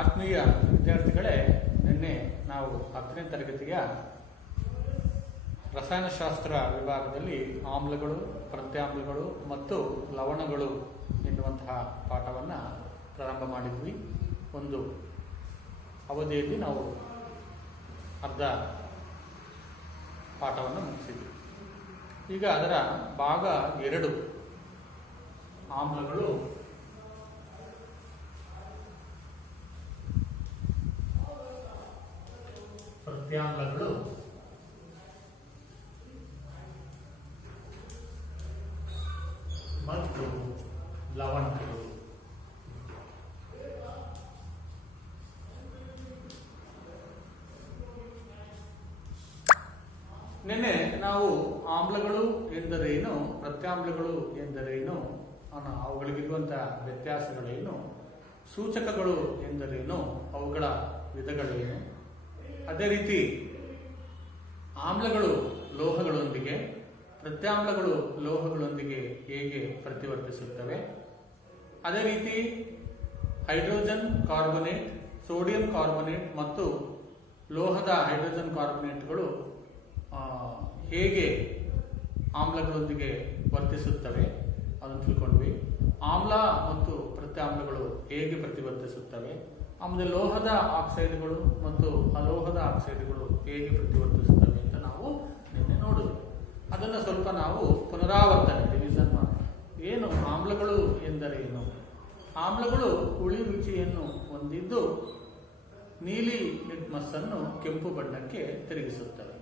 ಆತ್ಮೀಯ ವಿದ್ಯಾರ್ಥಿಗಳೇ, ನಿನ್ನೆ ನಾವು 10ನೇ ತರಗತಿಯ ರಸಾಯನಶಾಸ್ತ್ರ ವಿಭಾಗದಲ್ಲಿ ಆಮ್ಲಗಳು, ಪ್ರತ್ಯಾಮ್ಲಗಳು ಮತ್ತು ಲವಣಗಳು ಎನ್ನುವಂತಹ ಪಾಠವನ್ನು ಪ್ರಾರಂಭ ಮಾಡಿದ್ವಿ. ಒಂದು ಅವಧಿಯಲ್ಲಿ ನಾವು ಅರ್ಧ ಪಾಠವನ್ನು ಮುಗಿಸಿದ್ವಿ. ಈಗ ಅದರ ಭಾಗ 2 ಆಮ್ಲಗಳು, ಪ್ರತ್ಯಾಮ್ಲಗಳು ಮತ್ತು ಲವಣಗಳು. ನಿನ್ನೆ ನಾವು ಆಮ್ಲಗಳು ಎಂದರೇನು, ಪ್ರತ್ಯಾಮ್ಲಗಳು ಎಂದರೇನು, ಅವುಗಳಿಗಿರುವಂತಹ ವ್ಯತ್ಯಾಸಗಳೇನು, ಸೂಚಕಗಳು ಎಂದರೇನು, ಅವುಗಳ ವಿಧಗಳೇನು, ಅದೇ ರೀತಿ ಆಮ್ಲಗಳು ಲೋಹಗಳೊಂದಿಗೆ, ಪ್ರತ್ಯಾಮ್ಲಗಳು ಲೋಹಗಳೊಂದಿಗೆ ಹೇಗೆ ಪ್ರತಿವರ್ತಿಸುತ್ತವೆ, ಅದೇ ರೀತಿ ಹೈಡ್ರೋಜನ್ ಕಾರ್ಬೊನೇಟ್, ಸೋಡಿಯಂ ಕಾರ್ಬೊನೇಟ್ ಮತ್ತು ಲೋಹದ ಹೈಡ್ರೋಜನ್ ಕಾರ್ಬೊನೇಟ್ಗಳು ಹೇಗೆ ಆಮ್ಲಗಳೊಂದಿಗೆ ವರ್ತಿಸುತ್ತವೆ ಅದನ್ನು ತಿಳ್ಕೊಂಡ್ವಿ. ಆಮ್ಲ ಮತ್ತು ಪ್ರತ್ಯಾಮ್ಲಗಳು ಹೇಗೆ ಪ್ರತಿವರ್ತಿಸುತ್ತವೆ, ಆಮೇಲೆ ಲೋಹದ ಆಕ್ಸೈಡ್ಗಳು ಮತ್ತು ಅಲೋಹದ ಆಕ್ಸೈಡ್ಗಳು ಹೇಗೆ ಪ್ರತಿವರ್ತಿಸುತ್ತವೆ ಅಂತ ನಾವು ನಿನ್ನೆ ನೋಡಿದ್ವಿ. ಅದನ್ನು ಸ್ವಲ್ಪ ನಾವು ಪುನರಾವರ್ತನೆ ರಿವಿಷನ್ ಮಾಡೋಣ. ಏನು ಆಮ್ಲಗಳು ಎಂದರೇನು? ಆಮ್ಲಗಳು ಹುಳಿ ರುಚಿಯನ್ನು ಹೊಂದಿದ್ದು ನೀಲಿ ಲಿಟ್ಮಸ್ ಅನ್ನು ಕೆಂಪು ಬಣ್ಣಕ್ಕೆ ತಿರುಗಿಸುತ್ತವೆ.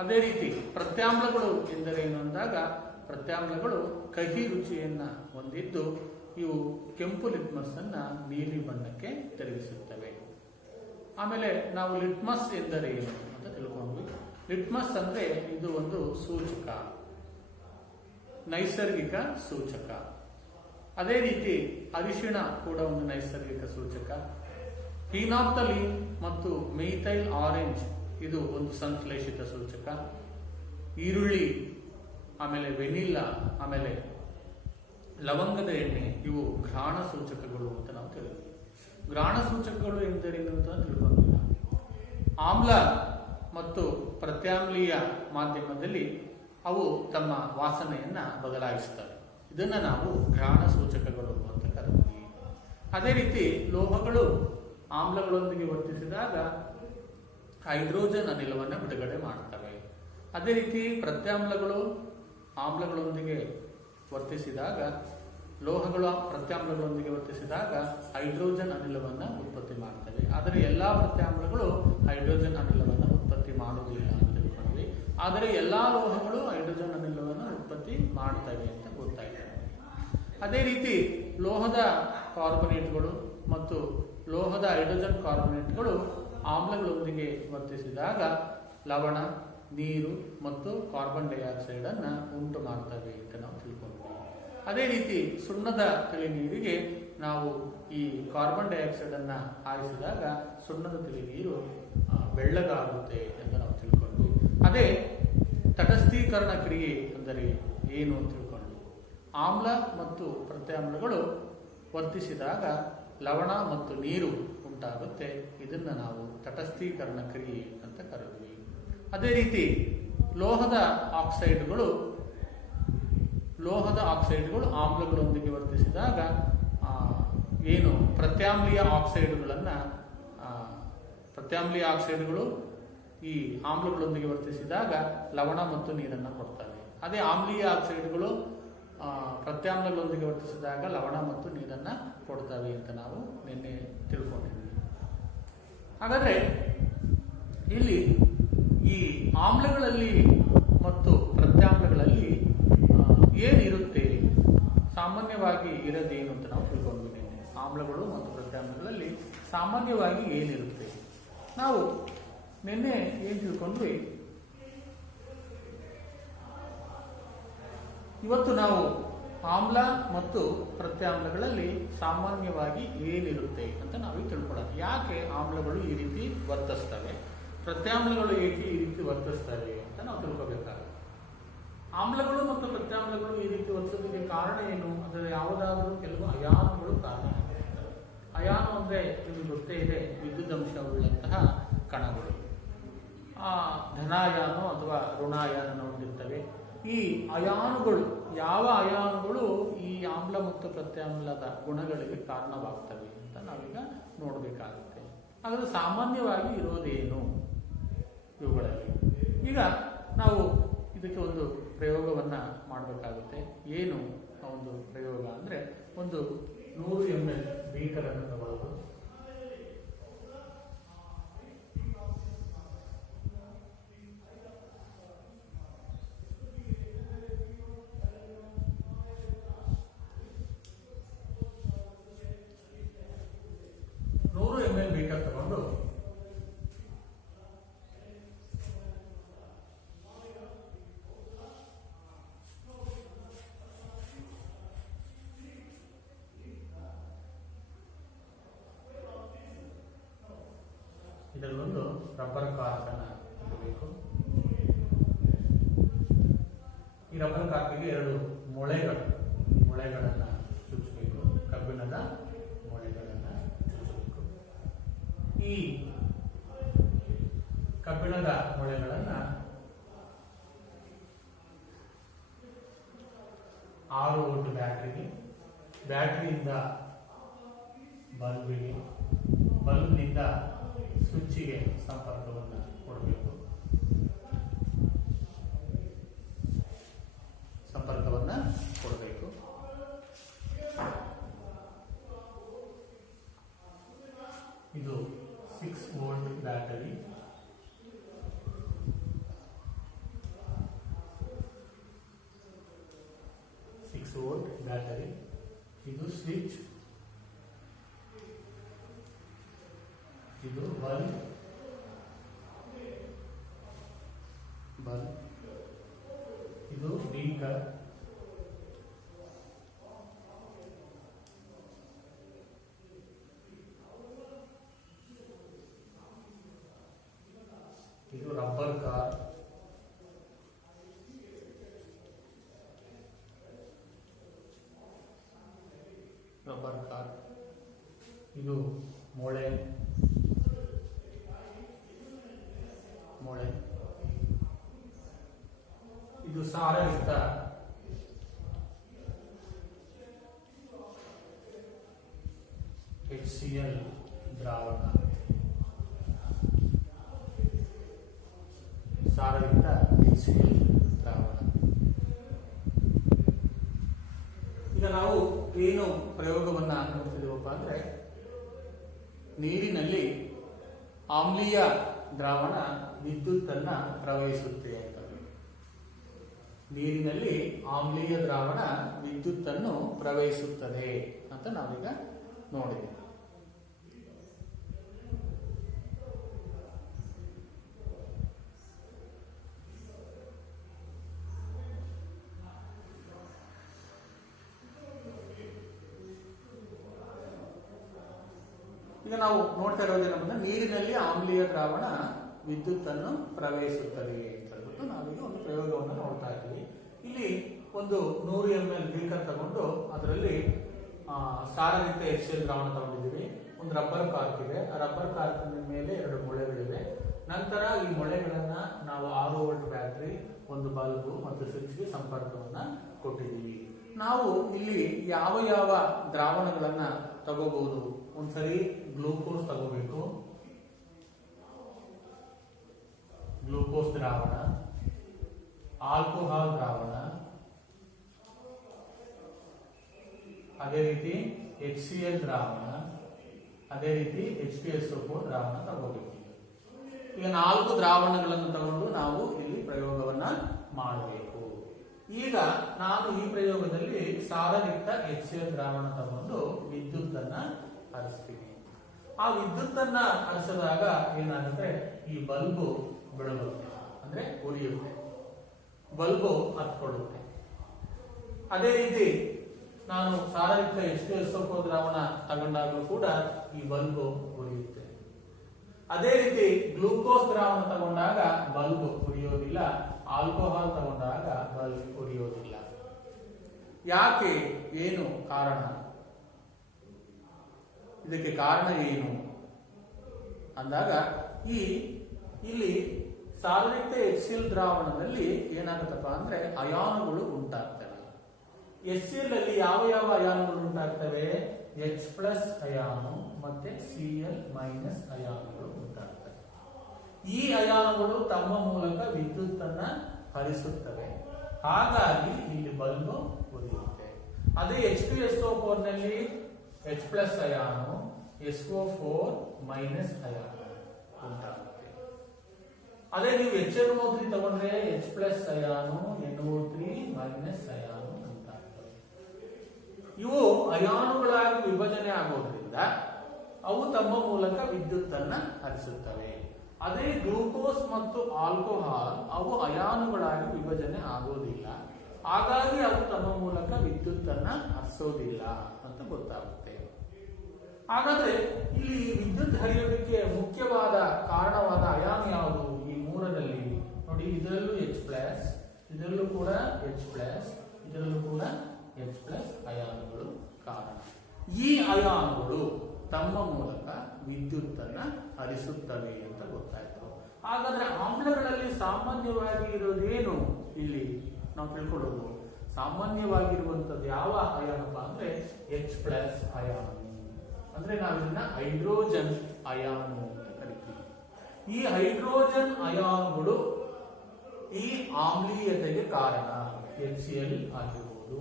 ಅದೇ ರೀತಿ ಪ್ರತ್ಯಾಮ್ಲಗಳು ಎಂದರೇನು ಅಂದಾಗ, ಪ್ರತ್ಯಾಮ್ಲಗಳು ಕಹಿ ರುಚಿಯನ್ನ ಹೊಂದಿದ್ದು ಇವು ಕೆಂಪು ಲಿಟ್ಮಸ್ ಅನ್ನ ನೀಲಿ ಬಣ್ಣಕ್ಕೆ ತಿರುಗಿಸುತ್ತವೆ. ಆಮೇಲೆ ನಾವು ಲಿಟ್ಮಸ್ ಎಂದರೇನು ಅಂತ ತಿಳ್ಕೊಂಡ್ವಿ. ಲಿಟ್ಮಸ್ ಅಂದ್ರೆ ಇದು ಒಂದು ಸೂಚಕ, ನೈಸರ್ಗಿಕ ಸೂಚಕ. ಅದೇ ರೀತಿ ಅರಿಶಿಣ ಕೂಡ ಒಂದು ನೈಸರ್ಗಿಕ ಸೂಚಕ. ಫಿನಾಪ್ತಲೀನ್ ಮತ್ತು ಮೆಥೈಲ್ ಆರೆಂಜ್ ಇದು ಒಂದು ಸಂಶ್ಲೇಷಿತ ಸೂಚಕ. ಈರುಳ್ಳಿ, ಆಮೇಲೆ ವೆನಿಲ್ಲಾ, ಆಮೇಲೆ ಲವಂಗದ ಎಣ್ಣೆ ಇವು ಘ್ರಾಣ ಸೂಚಕಗಳು ಅಂತ ನಾವು ತಿಳಿದ್ವಿ. ಘ್ರಾಣ ಸೂಚಕಗಳು ಎಂದರೇನು ಅಂತ ತಿಳ್ಕೊಂಡಿಲ್ಲ. ಆಮ್ಲ ಮತ್ತು ಪ್ರತ್ಯಾಮ್ಲೀಯ ಮಾಧ್ಯಮದಲ್ಲಿ ಅವು ತಮ್ಮ ವಾಸನೆಯನ್ನ ಬದಲಾಯಿಸುತ್ತವೆ. ಇದನ್ನ ನಾವು ಘ್ರಾಣ ಸೂಚಕಗಳು ಅಂತ ಕರೀತೀವಿ. ಅದೇ ರೀತಿ ಲೋಹಗಳು ಆಮ್ಲಗಳೊಂದಿಗೆ ವರ್ತಿಸಿದಾಗ ಹೈಡ್ರೋಜನ್ ಅನಿಲವನ್ನು ಬಿಡುಗಡೆ ಮಾಡುತ್ತವೆ. ಅದೇ ರೀತಿ ಪ್ರತ್ಯಾಮ್ಲಗಳು ಆಮ್ಲಗಳೊಂದಿಗೆ ವರ್ತಿಸಿದಾಗ, ಲೋಹಗಳು ಪ್ರತ್ಯಾಮ್ಲಗಳೊಂದಿಗೆ ವರ್ತಿಸಿದಾಗ ಹೈಡ್ರೋಜನ್ ಅನಿಲವನ್ನು ಉತ್ಪತ್ತಿ ಮಾಡ್ತವೆ. ಆದರೆ ಎಲ್ಲಾ ಪ್ರತ್ಯಾಮ್ಲಗಳು ಹೈಡ್ರೋಜನ್ ಅನಿಲವನ್ನು ಉತ್ಪತ್ತಿ ಮಾಡುವುದಿಲ್ಲ ಅಂತ ತಿಳ್ಕೊಂಡ್ವಿ. ಆದರೆ ಎಲ್ಲಾ ಲೋಹಗಳು ಹೈಡ್ರೋಜನ್ ಅನಿಲವನ್ನು ಉತ್ಪತ್ತಿ ಮಾಡ್ತವೆ ಅಂತ ಗೊತ್ತಾಯ್ತು. ಅದೇ ರೀತಿ ಲೋಹದ ಕಾರ್ಬೊನೇಟ್ಗಳು ಮತ್ತು ಲೋಹದ ಹೈಡ್ರೋಜನ್ ಕಾರ್ಬೊನೇಟ್ಗಳು ಆಮ್ಲಗಳೊಂದಿಗೆ ವರ್ತಿಸಿದಾಗ ಲವಣ, ನೀರು ಮತ್ತು ಕಾರ್ಬನ್ ಡೈಆಕ್ಸೈಡ್ ಅನ್ನ ಉಂಟು ಮಾಡ್ತವೆ ಅಂತ ನಾವು ತಿಳ್ಕೊಂಡ್ವಿ. ಅದೇ ರೀತಿ ಸುಣ್ಣದ ತಿಳಿ ನೀರಿಗೆ ನಾವು ಈ ಕಾರ್ಬನ್ ಡೈಆಕ್ಸೈಡ್ ಅನ್ನ ಹಾಯಿಸಿದಾಗ ಸುಣ್ಣದ ತಿಳಿ ನೀರು ಬೆಳ್ಳಗಾಗುತ್ತೆ ಎಂದು ನಾವು ತಿಳ್ಕೊಂಡ್ವಿ. ಅದೇ ತಟಸ್ಥೀಕರಣ ಕ್ರಿಯೆ ಅಂದರೆ ಏನು ಅಂತ ತಿಳ್ಕೊಂಡ್ವಿ. ಆಮ್ಲ ಮತ್ತು ಪ್ರತ್ಯಾಮ್ಲಗಳು ವರ್ತಿಸಿದಾಗ ಲವಣ ಮತ್ತು ನೀರು ಉಂಟಾಗುತ್ತೆ. ಇದನ್ನ ನಾವು ತಟಸ್ಥೀಕರಣ ಕ್ರಿಯೆ ಅಂತ ಕರೆದ್ವಿ. ಅದೇ ರೀತಿ ಲೋಹದ ಆಕ್ಸೈಡ್ಗಳು ಆಮ್ಲಗಳೊಂದಿಗೆ ವರ್ತಿಸಿದಾಗ ಏನು ಪ್ರತ್ಯಾಮ್ಲೀಯ ಆಕ್ಸೈಡ್ಗಳು ಈ ಆಮ್ಲಗಳೊಂದಿಗೆ ವರ್ತಿಸಿದಾಗ ಲವಣ ಮತ್ತು ನೀರನ್ನು ಕೊಡ್ತವೆ. ಅದೇ ಆಮ್ಲೀಯ ಆಕ್ಸೈಡ್ಗಳು ಪ್ರತ್ಯಾಮ್ಲಗಳೊಂದಿಗೆ ವರ್ತಿಸಿದಾಗ ಲವಣ ಮತ್ತು ನೀರನ್ನ ಕೊಡ್ತವೆ ಅಂತ ನಾವು ನಿನ್ನೆ ತಿಳ್ಕೊಂಡಿದ್ವಿ. ಹಾಗಾದ್ರೆ ಇಲ್ಲಿ ಈ ಆಮ್ಲಗಳಲ್ಲಿ ಮತ್ತು ಪ್ರತ್ಯಾಮ್ಲಗಳಲ್ಲಿ ಏನಿರುತ್ತೆ, ಸಾಮಾನ್ಯವಾಗಿ ಇರೋದೇನು ಅಂತ ನಾವು ತಿಳ್ಕೊಂಡಿದ್ದೇವೆ. ಆಮ್ಲಗಳು ಮತ್ತು ಪ್ರತ್ಯಾಮ್ಲಗಳಲ್ಲಿ ಸಾಮಾನ್ಯವಾಗಿ ಏನಿರುತ್ತೆ ನಾವು ನಿನ್ನೆ ಏನ್ ತಿಳ್ಕೊಂಡ್ವಿ. ಇವತ್ತು ನಾವು ಆಮ್ಲ ಮತ್ತು ಪ್ರತ್ಯಾಮ್ಲಗಳಲ್ಲಿ ಸಾಮಾನ್ಯವಾಗಿ ಏನಿರುತ್ತೆ ಅಂತ ನಾವು ತಿಳ್ಕೊಳ್ಳೋಣ. ಯಾಕೆ ಆಮ್ಲಗಳು ಈ ರೀತಿ ವರ್ತಿಸ್ತವೆ, ಪ್ರತ್ಯಾಮ್ಲಗಳು ಏಕೆ ಈ ರೀತಿ ವರ್ತಿಸ್ತವೆ ಅಂತ ನಾವು ತಿಳ್ಕೋಬೇಕಾಗುತ್ತೆ. ಆಮ್ಲಗಳು ಮತ್ತು ಪ್ರತ್ಯಾಮ್ಲಗಳು ಈ ರೀತಿ ವರ್ತಿಸೋದಕ್ಕೆ ಕಾರಣ ಏನು? ಅದರ ಯಾವುದಾದರೂ ಕೆಲವು ಅಯಾನುಗಳು ಕಾರಣ ಆಗಿರ್ತವೆ. ಅಯಾನು ಅಂದರೆ ನಿಮಗೆ ಗೊತ್ತೇ ಇದೆ, ವಿದ್ಯುತ್ ಅಂಶವುಳ್ಳಂತಹ ಕಣಗಳು. ಧನಾಯಾನ ಅಥವಾ ಋಣಾಯಾನ ಹೊಂದಿರ್ತವೆ. ಈ ಅಯಾನುಗಳು, ಯಾವ ಅಯಾನುಗಳು ಈ ಆಮ್ಲ ಮತ್ತು ಪ್ರತ್ಯಾಮ್ಲದ ಗುಣಗಳಿಗೆ ಕಾರಣವಾಗ್ತವೆ ಅಂತ ನಾವೀಗ ನೋಡಬೇಕಾಗುತ್ತೆ. ಹಾಗಾದ್ರೆ ಸಾಮಾನ್ಯವಾಗಿ ಇರೋದೇನು ಇವುಗಳಲ್ಲಿ? ಈಗ ನಾವು ಇದಕ್ಕೆ ಒಂದು ಪ್ರಯೋಗವನ್ನು ಮಾಡಬೇಕಾಗುತ್ತೆ. ಏನು ಆ ಒಂದು ಪ್ರಯೋಗ ಅಂದರೆ, ಒಂದು 100 ml ಬೀಕರನ್ನು ತಗೊಳ್ಳೋದು. ಬೀಕರ್ ತಗೊಂಡು ಇದರಲ್ಲೊಂದು ರಬ್ಬರ್ ಕಾರ್ಕ್ ಅನ್ನು ಇಡಬೇಕು. ಈ ರಬ್ಬರ್ ಕಾರ್ಕಿಗೆ 2 ಮೊಳೆಗಳನ್ನು ಚುಚ್ಚಬೇಕು. ಕಬ್ಬಿಣದ ಮೊಳೆಗಳನ್ನು ಚುಚ್ಚಬೇಕು. ಈ ಕಬ್ಬಿಣದ ಮೊಳೆಗಳನ್ನು 6 ವೋಲ್ಟ್ ಬ್ಯಾಟರಿಯಿಂದ ಬಲ್ಬ್ಗೆ, ಬಲ್ಬ್ನಿಂದ ಸ್ವಿಚ್ಗೆ ಸಂಪರ್ಕವನ್ನು ಕೊಡಬೇಕು. ಇದು 6 ವೋಲ್ಟ್ ಬ್ಯಾಟರಿ. ಇದು ಸ್ವಿಚ್, ಇದು ಬಲ್ಬ್, ಇದು ಬೀಕರ್, ಇದು ರಬ್ಬರ್ ಕಾರ್, ಇದು ಮೊಳೆ, ಇದು ಸಾರಯುಕ್ತ HCl ದ್ರಾವಣ, ಸಾರಯುಕ್ತ HCl ದ್ರಾವಣ. ಈಗ ನಾವು ಏನು ಪ್ರಯೋಗವನ್ನ ನೋಡ್ತಿದ್ದೀವಪ್ಪ ಅಂದ್ರೆ, ನೀರಿನಲ್ಲಿ ಆಮ್ಲೀಯ ದ್ರಾವಣ ವಿದ್ಯುತ್ತನ್ನ ಪ್ರವಹಿಸುತ್ತೆ ಅಂತ. ನೀರಿನಲ್ಲಿ ಆಮ್ಲೀಯ ದ್ರಾವಣ ವಿದ್ಯುತ್ತನ್ನು ಪ್ರವಹಿಸುತ್ತದೆ ಅಂತ ನಾವೀಗ ನೋಡಿದ್ದೇವೆ. ಈಗ ನಾವು ನೋಡ್ತಾ ಇರೋದೇನಂದ್ರೆ, ನೀರಿನಲ್ಲಿ ಆಮ್ಲೀಯ ದ್ರಾವಣ ವಿದ್ಯುತ್ತನ್ನು ಪ್ರವಹಿಸುತ್ತದೆ ಅಂತ ಹೇಳ್ಬಿಟ್ಟು ನಾವೀಗ ಒಂದು ಪ್ರಯೋಗವನ್ನು ನೋಡ್ತಾ ಇದ್ದೀವಿ. ಇಲ್ಲಿ ಒಂದು 100 ml ಬೀಕರ್ ತಗೊಂಡು ಅದರಲ್ಲಿ ಸಾರಯುಕ್ತ HCl ದ್ರಾವಣ ತಗೊಂಡಿದ್ದೀವಿ. ಒಂದು ರಬ್ಬರ್ ಕಾರ್ಕ್ ಇದೆ. ಆ ರಬ್ಬರ್ ಕಾರ್ಕ್ ಮೇಲೆ 2 ಮೊಳೆಗಳಿವೆ. ನಂತರ ಈ ಮೊಳೆಗಳನ್ನ ನಾವು 6 ವೋಲ್ಟ್ ಬ್ಯಾಟರಿ, ಒಂದು ಬಲ್ಬ್ ಮತ್ತು ಸ್ವಿಚ್ಗೆ ಸಂಪರ್ಕವನ್ನ ಕೊಟ್ಟಿದ್ದೀವಿ. ನಾವು ಇಲ್ಲಿ ಯಾವ ಯಾವ ದ್ರಾವಣಗಳನ್ನ ತಗೋಬಹುದು? ಒಂದ್ಸರಿ ಗ್ಲೂಕೋಸ್ ತಗೋಬೇಕು, ಗ್ಲೂಕೋಸ್ ದ್ರಾವಣ, ಆಲ್ಕೋಹಾಲ್ ದ್ರಾವಣ, ಅದೇ ರೀತಿ HCl ದ್ರಾವಣ, ಅದೇ ರೀತಿ H2SO4 ದ್ರಾವಣ ತಗೋಬೇಕು. ಈಗ 4 ದ್ರಾವಣಗಳನ್ನು ತಗೊಂಡು ನಾವು ಇಲ್ಲಿ ಪ್ರಯೋಗವನ್ನ ಮಾಡಬೇಕು. ಈಗ ನಾನು ಈ ಪ್ರಯೋಗದಲ್ಲಿ ಸಾರಯುಕ್ತ HCl ದ್ರಾವಣ ತಗೊಂಡು ವಿದ್ಯುತ್ತನ್ನ ಹರಿಸ್ತೀನಿ. ಆ ವಿದ್ಯುತ್ತನ್ನ ಹರಿಸಿದಾಗ ಏನಾಗುತ್ತೆ, ಈ ಬಲ್ಬು ಬೆಳಗುತ್ತೆ, ಅಂದ್ರೆ ಉರಿಯುತ್ತೆ, ಬಲ್ಬು ಹತ್ಕೊಳ್ಳುತ್ತೆ. ಅದೇ ರೀತಿ ನಾನು ಸಾರಯುಕ್ತ H2SO4 ದ್ರಾವಣ ತಗೊಂಡಾಗಲೂ ಕೂಡ ಈ ಬಲ್ಬು ಉರಿಯುತ್ತೆ. ಅದೇ ರೀತಿ ಗ್ಲೂಕೋಸ್ ದ್ರಾವಣ ತಗೊಂಡಾಗ ಬಲ್ಬ್ ಉರಿಯೋದಿಲ್ಲ, ಆಲ್ಕೋಹಾಲ್ ತಗೊಂಡಾಗ ಬಲ್ಬ್ ಉರಿಯೋದಿಲ್ಲ. ಯಾಕೆ? ಏನು ಕಾರಣ? ಇದಕ್ಕೆ ಕಾರಣ ಏನು ಅಂದಾಗ ಇಲ್ಲಿ ಸಾರಯುಕ್ತ HCl ದ್ರಾವಣದಲ್ಲಿ ಏನಾಗುತ್ತಪ್ಪ ಅಂದ್ರೆ ಅಯಾನುಗಳು ಉಂಟಾಗ್ತವೆ. HCl ಅಲ್ಲಿ ಯಾವ ಯಾವ ಅಯಾನುಗಳು ಉಂಟಾಗ್ತವೆ? H+ ಅಯಾನು ಮತ್ತೆ Cl- ಅಯಾನುಗಳು ಉಂಟಾಗ್ತವೆ. ಈ ಅಯಾನುಗಳು ತಮ್ಮ ಮೂಲಕ ವಿದ್ಯುತ್ ಅನ್ನ ಹರಿಸುತ್ತವೆ. ಹಾಗಾಗಿ ಇಲ್ಲಿ ಬಲ್ಬ್ ಉರಿಯುತ್ತೆ. ಅದೇ H2SO4 ನಲ್ಲಿ H+ ಅಯಾನು SO4- ಅಯಾನು ಉಂಟಾಗುತ್ತೆ. ಅದೇ ನೀವು HNO3 ತಗೊಂಡ್ರೆ H+ ಅಯಾನು NO3- ಅಯಾನು ಉಂಟಾಗ್ತವೆ. ಇವು ಅಯಾನುಗಳಾಗಿ ವಿಭಜನೆ ಆಗೋದ್ರಿಂದ ಅವು ತಮ್ಮ ಮೂಲಕ ವಿದ್ಯುತ್ ಅನ್ನ ಹರಿಸುತ್ತವೆ. ಅದೇ ಗ್ಲೂಕೋಸ್ ಮತ್ತು ಆಲ್ಕೋಹಾಲ್ ಅವು ಅಯಾನುಗಳಾಗಿ ವಿಭಜನೆ ಆಗೋದಿಲ್ಲ, ಹಾಗಾಗಿ ಅವು ತಮ್ಮ ಮೂಲಕ ವಿದ್ಯುತ್ ಅನ್ನ ಹರಿಸೋದಿಲ್ಲ ಅಂತ ಗೊತ್ತಾಗುತ್ತೆ. ಹಾಗಾದ್ರೆ ಇಲ್ಲಿ ವಿದ್ಯುತ್ ಹರಿಯೋದಕ್ಕೆ ಮುಖ್ಯವಾದ ಕಾರಣವಾದ ಅಯಾನು ಯಾವುದು? ಈ ಮೂರರಲ್ಲಿ ನೋಡಿ, ಇದರಲ್ಲೂ H+, ಇದರಲ್ಲೂ ಕೂಡ H+, ಇದರಲ್ಲೂ ಕೂಡ H+ ಅಯಾನುಗಳು ಕಾರಣ. ಈ ಅಯಾನುಗಳು ತಮ್ಮ ಮೂಲಕ ವಿದ್ಯುತ್ ಅನ್ನ ಹರಿಸುತ್ತವೆ ಅಂತ ಗೊತ್ತಾಯ್ತು. ಹಾಗಾದ್ರೆ ಆಮ್ಲಗಳಲ್ಲಿ ಸಾಮಾನ್ಯವಾಗಿ ಇರೋದೇನು? ಇಲ್ಲಿ ನಾವು ತಿಳ್ಕೊಳ್ಳೋದು ಸಾಮಾನ್ಯವಾಗಿರುವಂತದ್ದು ಯಾವ ಅಯಾನಪ್ಪ ಅಂದ್ರೆ H+ ಅಯಾನು. ಅಂದ್ರೆ ನಾವಿದನ್ನ ಹೈಡ್ರೋಜನ್ ಅಯಾನು ಅಂತ ಕರಿತೀವಿ. ಈ ಹೈಡ್ರೋಜನ್ ಅಯಾನುಗಳು ಈ ಆಮ್ಲೀಯತೆಗೆ ಕಾರಣ. HCl ಆಗಿರ್ಬೋದು,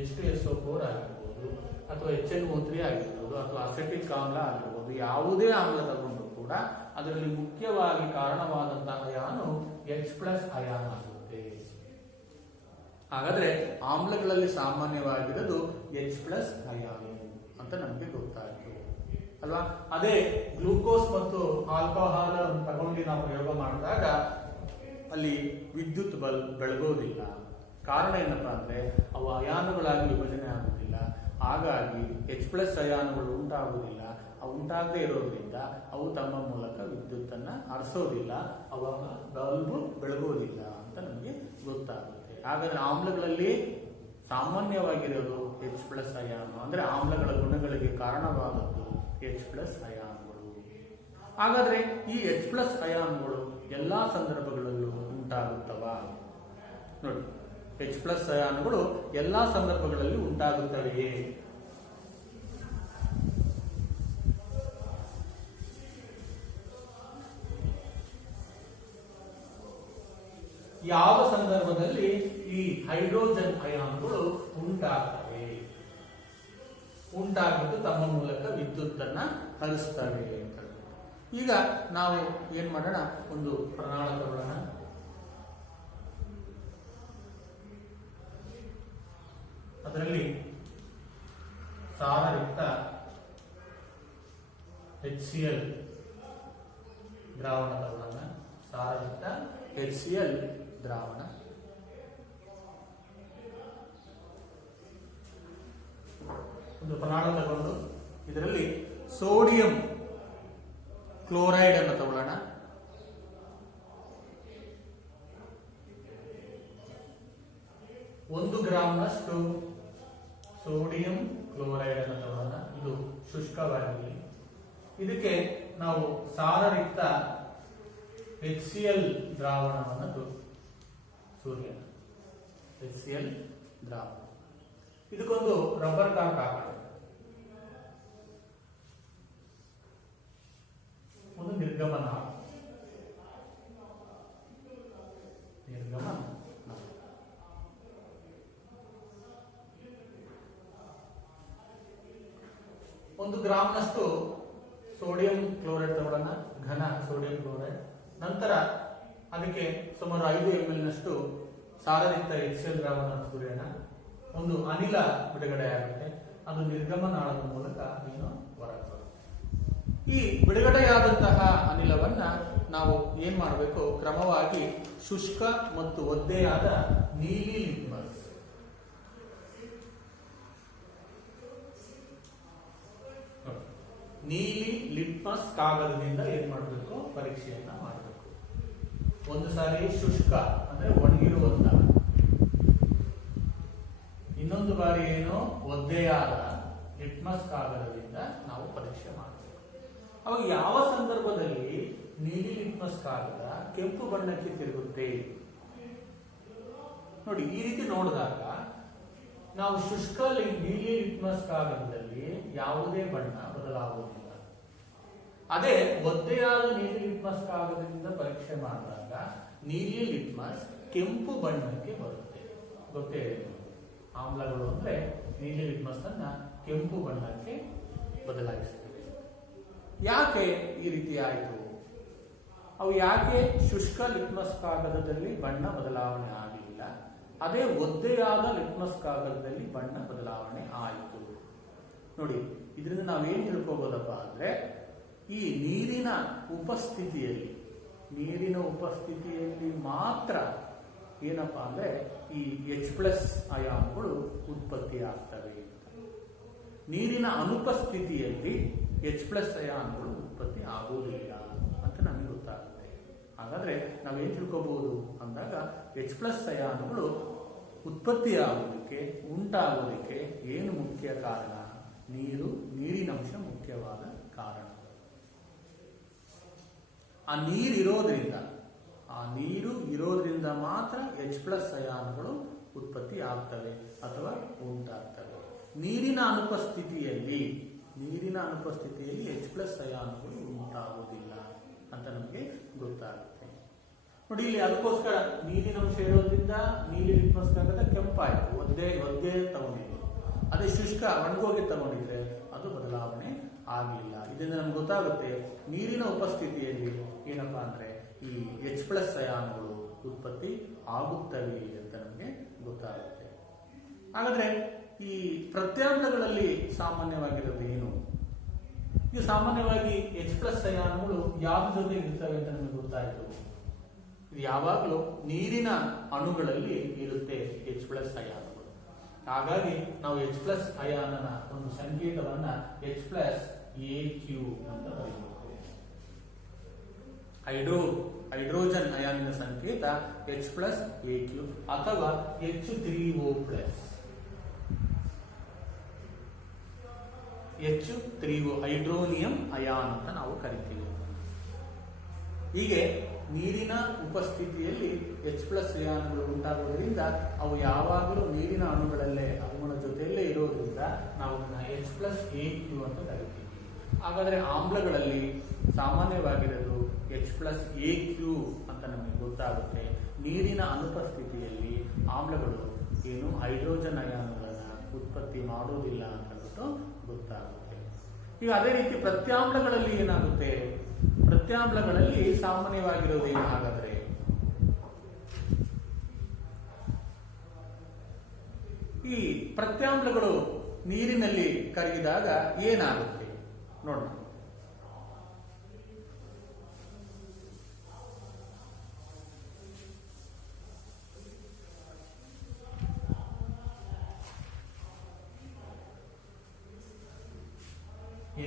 H2SO4 ಆಗಿರ್ಬೋದು, ಅಥವಾ HNO3 ಆಗಿರ್ಬೋದು, ಅಥವಾ ಅಸೆಟಿಕ್ ಆಮ್ಲ ಆಗಿರ್ಬೋದು, ಯಾವುದೇ ಆಮ್ಲ ತಗೊಂಡು ಕೂಡ ಅದರಲ್ಲಿ ಮುಖ್ಯವಾಗಿ ಕಾರಣವಾದಂತಹ ಅಯಾನು H+ ಅಯಾನು ಆಗುತ್ತೆ. ಹಾಗಾದ್ರೆ ಆಮ್ಲಗಳಲ್ಲಿ ಸಾಮಾನ್ಯವಾಗಿರೋದು H+ ಅಯಾನು ಅಂತ ನಮಗೆ ಗೊತ್ತಾಯಿತು ಅಲ್ವಾ? ಅದೇ ಗ್ಲೂಕೋಸ್ ಮತ್ತು ಆಲ್ಕೋಹಾಲ್ ತಗೊಂಡು ನಾವು ಪ್ರಯೋಗ ಮಾಡಿದಾಗ ಅಲ್ಲಿ ವಿದ್ಯುತ್ ಬೆಳಗೋದಿಲ್ಲ. ಕಾರಣ ಏನಪ್ಪಾ ಅಂದ್ರೆ ಅವು ಅಯಾನುಗಳಾಗಿ ವಿಭಜನೆ ಆಗುವುದಿಲ್ಲ, ಹಾಗಾಗಿ H+ ಅಯಾನುಗಳು ಉಂಟಾಗುವುದಿಲ್ಲ. ಅವು ಉಂಟಾಗದೇ ಇರೋದ್ರಿಂದ ಅವು ತಮ್ಮ ಮೂಲಕ ವಿದ್ಯುತ್ ಅನ್ನ ಹರಿಸೋದಿಲ್ಲ, ಅವಾಗ ಬಲ್ಬ್ ಬೆಳಗೋದಿಲ್ಲ ಅಂತ ನಮಗೆ ಗೊತ್ತಾಗುತ್ತೆ. ಹಾಗಾದ್ರೆ ಆಮ್ಲಗಳಲ್ಲಿ ಸಾಮಾನ್ಯವಾಗಿರೋದು H+ ಅಯಾನು, ಅಂದ್ರೆ ಆಮ್ಲಗಳ ಗುಣಗಳಿಗೆ ಕಾರಣವಾದದ್ದು H+ ಅಯಾನುಗಳು. ಹಾಗಾದ್ರೆ ಈ H+ ಅಯಾನುಗಳು ಎಲ್ಲಾ ಸಂದರ್ಭಗಳಲ್ಲೂ ಉಂಟಾಗುತ್ತವಾ? ನೋಡಿ, H+ ಅಯಾನುಗಳು ಎಲ್ಲಾ ಸಂದರ್ಭಗಳಲ್ಲಿ ಉಂಟಾಗುತ್ತವೆಯೇ? ಯಾವ ಸಂದರ್ಭದಲ್ಲಿ ಈ ಹೈಡ್ರೋಜನ್ ಅಯಾನುಗಳು ಉಂಟಾಗ್ತವೆ? ಉಂಟಾಗಿದ್ದು ತಮ್ಮ ಮೂಲಕ ವಿದ್ಯುತ್ ಅನ್ನ ಹರಿಸ್ತವೆ ಅಂತ. ಈಗ ನಾವು ಏನ್ ಮಾಡೋಣ, ಒಂದು ಪ್ರಣಾಳ ತಗೊಳ್ಳೋಣ. ಅದರಲ್ಲಿ ಸಾರಯುಕ್ತ HCl ದ್ರಾವಣ ತಗೊಳ್ಳೋಣ. ಸಾರಯುಕ್ತ HCl ದ್ರಾವಣ. ಒಂದು ಪ್ರಮಾಣ ತಗೊಂಡು ಇದರಲ್ಲಿ ಸೋಡಿಯಂ ಕ್ಲೋರೈಡ್ ಅನ್ನು ತಗೊಳ್ಳೋಣ. ಒಂದು ಗ್ರಾಂನಷ್ಟು ಸೋಡಿಯಂ ಕ್ಲೋರೈಡ್ ಅನ್ನು ತಗೊಳ್ಳೋಣ. ಇದು ಶುಷ್ಕವಾಗಿ. ಇದಕ್ಕೆ ನಾವು ಸಾರಯುಕ್ತ HCl ದ್ರಾವಣವನ್ನು HCl ದ್ರಾವಣ. ಇದಕ್ಕೊಂದು ರಬ್ಬರ್ ಕಾರ್ಕ್ ಹಾಕೋಣ. ಒಂದು ನಿರ್ಗಮನ ಒಂದು ಗ್ರಾಂನಷ್ಟು ಸೋಡಿಯಂ ಕ್ಲೋರೈಡ್ ತಗೊಳ್ಳೋಣ, ಘನ ಸೋಡಿಯಂ ಕ್ಲೋರೈಡ್. ನಂತರ ಅದಕ್ಕೆ ಸುಮಾರು 5 ml ನಷ್ಟು ಸಾರಯುಕ್ತ HCl ದ್ರಾವಣ ಸುರಿಯೋಣ. ಒಂದು ಅನಿಲ ಬಿಡುಗಡೆ ಆಗುತ್ತೆ, ಅದು ನಿರ್ಗಮನಾಳದ ಮೂಲಕ ಏನು ಹೊರಗೆ ಬರುತ್ತೆ. ಈ ಬಿಡುಗಡೆಯಾದಂತಹ ಅನಿಲವನ್ನ ನಾವು ಏನ್ ಮಾಡಬೇಕು, ಕ್ರಮವಾಗಿ ಶುಷ್ಕ ಮತ್ತು ಒದ್ದೆಯಾದ ನೀಲಿ ಲಿಟ್ಮಸ್ ಕಾಗದದಿಂದ ಏನ್ ಮಾಡಬೇಕು, ಪರೀಕ್ಷೆಯನ್ನ ಮಾಡಬೇಕು. ಒಂದು ಸಾರಿ ಶುಷ್ಕ ಅಂದ್ರೆ ಒಣಗಿರುವಂತ, ಇನ್ನೊಂದು ಬಾರಿ ಏನು ಒದ್ದೆಯಾದ ಲಿಟ್ಮಸ್ ಕಾಗದದಿಂದ ನಾವು ಪರೀಕ್ಷೆ ಅವಾಗ ಯಾವ ಸಂದರ್ಭದಲ್ಲಿ ನೀಲಿ ಲಿಟ್ಮಸ್ ಕಾಗದ ಕೆಂಪು ಬಣ್ಣಕ್ಕೆ ತಿರುಗುತ್ತೆ? ನೋಡಿ, ಈ ರೀತಿ ನೋಡಿದಾಗ ನಾವು ಶುಷ್ಕ ನೀಲಿ ಲಿಟ್ಮಸ್ ಕಾಗದದಲ್ಲಿ ಯಾವುದೇ ಬಣ್ಣ ಬದಲಾಗುವುದಿಲ್ಲ. ಅದೇ ಒದ್ದೆಯಾದ ನೀಲಿ ಲಿಟ್ಮಸ್ ಕಾಗದದಿಂದ ಪರೀಕ್ಷೆ ಮಾಡಿದಾಗ ನೀಲಿ ಲಿಟ್ಮಸ್ ಕೆಂಪು ಬಣ್ಣಕ್ಕೆ ಬರುತ್ತೆ. ಗೊತ್ತೇ ಇದೆ, ಆಮ್ಲಗಳು ಅಂದ್ರೆ ನೀಲಿ ಲಿಟ್ಮಸ್ ಅನ್ನ ಕೆಂಪು ಬಣ್ಣಕ್ಕೆ ಬದಲಾಯಿಸ್ತವೆ. ಯಾಕೆ ಈ ರೀತಿ ಆಯಿತು? ಅವು ಯಾಕೆ ಶುಷ್ಕ ಲಿಟ್ಮಸ್ ಕಾಗದದಲ್ಲಿ ಬಣ್ಣ ಬದಲಾವಣೆ ಆಗಲಿಲ್ಲ, ಅದೇ ಒದ್ದೆಯಾದ ಲಿಟ್ಮಸ್ ಕಾಗದದಲ್ಲಿ ಬಣ್ಣ ಬದಲಾವಣೆ ಆಯಿತು? ನೋಡಿ, ಇದರಿಂದ ನಾವೇನ್ ತಿಳ್ಕೋಬಹುದಪ್ಪ ಅಂದ್ರೆ, ಈ ನೀರಿನ ಉಪಸ್ಥಿತಿಯಲ್ಲಿ ಮಾತ್ರ ಏನಪ್ಪಾ ಅಂದ್ರೆ ಈ H+ ಅಯಾನುಗಳು ಉತ್ಪತ್ತಿ ಆಗ್ತವೆ. ನೀರಿನ ಅನುಪಸ್ಥಿತಿಯಲ್ಲಿ H+ ಅಯಾನುಗಳು ಉತ್ಪತ್ತಿ ಆಗುವುದಿಲ್ಲ ಅಂತ ನಮಗೆ ಗೊತ್ತಾಗುತ್ತೆ. ಹಾಗಾದ್ರೆ ನಾವೇನ್ ತಿಳ್ಕೋಬಹುದು ಅಂದಾಗ, H+ ಅಯಾನುಗಳು ಉತ್ಪತ್ತಿಯಾಗುವುದಕ್ಕೆ, ಉಂಟಾಗುವುದಕ್ಕೆ ಏನು ಮುಖ್ಯ ಕಾರಣ? ನೀರಿನಂಶ ಮುಖ್ಯವಾದ ಕಾರಣ. ಆ ನೀರು ಇರೋದ್ರಿಂದ ಮಾತ್ರ H+ ಅಯಾನುಗಳು ಉತ್ಪತ್ತಿ ಆಗ್ತವೆ ಅಥವಾ ಉಂಟಾಗ್ತವೆ. ನೀರಿನ ಅನುಪಸ್ಥಿತಿಯಲ್ಲಿ H+ ಅಯಾನುಗಳು ಉಂಟಾಗುವುದಿಲ್ಲ ಅಂತ ನಮಗೆ ಗೊತ್ತಾಗುತ್ತೆ. ನೋಡಿ, ಇಲ್ಲಿ ಅದಕ್ಕೋಸ್ಕರ ನೀರಿನಂಶ ಇರೋದ್ರಿಂದ ನೀಲಿ ಲಿಟ್ಮಸ್ ಕಾಗದ ಕೆಂಪಾಯಿತು, ಒದ್ದೆ ತಗೊಂಡಿದ್ದು. ಅದೇ ಶುಷ್ಕ ಒಣಗೋಗಿ ತಗೊಂಡಿದ್ರೆ ಅದು ಬದಲಾವಣೆ ಆಗಲಿಲ್ಲ. ಇದರಿಂದ ನಮ್ಗೆ ಗೊತ್ತಾಗುತ್ತೆ ನೀರಿನ ಉಪಸ್ಥಿತಿಯಲ್ಲಿ ಏನಪ್ಪಾ ಅಂದ್ರೆ ಈ H+ ಅಯಾನುಗಳು ಉತ್ಪತ್ತಿ ಆಗುತ್ತವೆ ಅಂತ ನಮಗೆ ಗೊತ್ತಾಗುತ್ತೆ. ಹಾಗಾದ್ರೆ ಈ ಪ್ರತ್ಯಾಮ್ಲಗಳಲ್ಲಿ ಸಾಮಾನ್ಯವಾಗಿರೋದು ಏನು? ಇದು ಸಾಮಾನ್ಯವಾಗಿ H+ ಅಯಾನುಗಳು ಯಾವ್ದು ಜೊತೆ ಇರ್ತವೆ ಅಂತ ನಮಗೆ ಗೊತ್ತಾಯಿತು. ಇದು ಯಾವಾಗಲೂ ನೀರಿನ ಅಣುಗಳಲ್ಲಿ ಇರುತ್ತೆ H+ ಅಯಾನುಗಳು. ಹಾಗಾಗಿ ನಾವು H+ ಅಯಾನನ ಒಂದು ಸಂಕೇತವನ್ನ H+AQ ಅಂತ ಬರೆಯಬಹುದು. ಹೈಡ್ರೋಜನ್ ಅಯಾನಿನ ಸಂಕೇತ H+AQ ಅಥವಾ H3O+. H3O ಹೈಡ್ರೋನಿಯಂ ಅಯಾನ್ ಅಂತ ನಾವು ಕರಿತೀವಿ. ಹೀಗೆ ನೀರಿನ ಉಪಸ್ಥಿತಿಯಲ್ಲಿ H+ ಅಯಾನುಗಳು ಉಂಟಾಗುವುದರಿಂದ ಅವು ಯಾವಾಗಲೂ ನೀರಿನ ಅಣುಗಳ ಜೊತೆಯಲ್ಲೇ ಇರೋದ್ರಿಂದ ನಾವು H+AQ ಅಂತ ಕರಿತೀವಿ. ಹಾಗಾದ್ರೆ ಆಮ್ಲಗಳಲ್ಲಿ ಸಾಮಾನ್ಯವಾಗಿರೋದು H+AQ ಅಂತ ನಮಗೆ ಗೊತ್ತಾಗುತ್ತೆ. ನೀರಿನ ಅನುಪಸ್ಥಿತಿಯಲ್ಲಿ ಆಮ್ಲಗಳು ಹೈಡ್ರೋಜನ್ ಅಯಾನುಗಳನ್ನ ಉತ್ಪತ್ತಿ ಮಾಡುವುದಿಲ್ಲ ಅಂತ ಗೊತ್ತಾಗುತ್ತೆ. ಈಗ ಅದೇ ರೀತಿ ಪ್ರತ್ಯಾಮ್ಲಗಳಲ್ಲಿ ಏನಾಗುತ್ತೆ? ಪ್ರತ್ಯಾಮ್ಲಗಳಲ್ಲಿ ಸಾಮಾನ್ಯವಾಗಿರೋದು ಏನು? ಹಾಗಾದ್ರೆ ಈ ಪ್ರತ್ಯಾಮ್ಲಗಳು ನೀರಿನಲ್ಲಿ ಕರಗಿದಾಗ ಏನಾಗುತ್ತೆ ನೋಡೋಣ.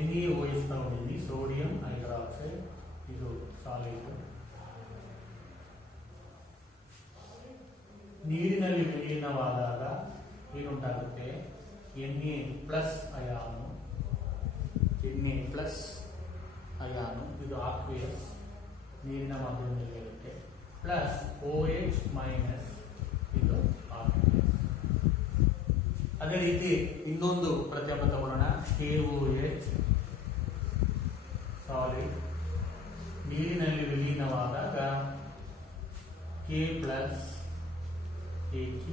NaOH ತಗೊಂಡಿದ್ವಿ, ಸೋಡಿಯಂ ಹೈಡ್ರಾಕ್ಸೈಡ್, ಇದು ಸಾಲಿಡ್. ನೀರಿನಲ್ಲಿ ವಿಲೀನವಾದಾಗ ಏನುಂಟಾಗುತ್ತೆ? Na+ ಅಯಾನು, ಇದು ಆಕ್ವಿಯಸ್ ನೀರಿನ ಮಾಧ್ಯಮದಲ್ಲಿ ಇರುತ್ತೆ, ಪ್ಲಸ್ OH- ಇದು ಆಕ್ವಿಯಸ್. ಅದೇ ರೀತಿ ಇನ್ನೊಂದು ಪ್ರತ್ಯಾಮ್ಲ ತಗೊಳ್ಳೋಣ, KOH ಸಾಲಿಡ್ ನೀರಿನಲ್ಲಿ ವಿಲೀನವಾದಾಗ K+AQ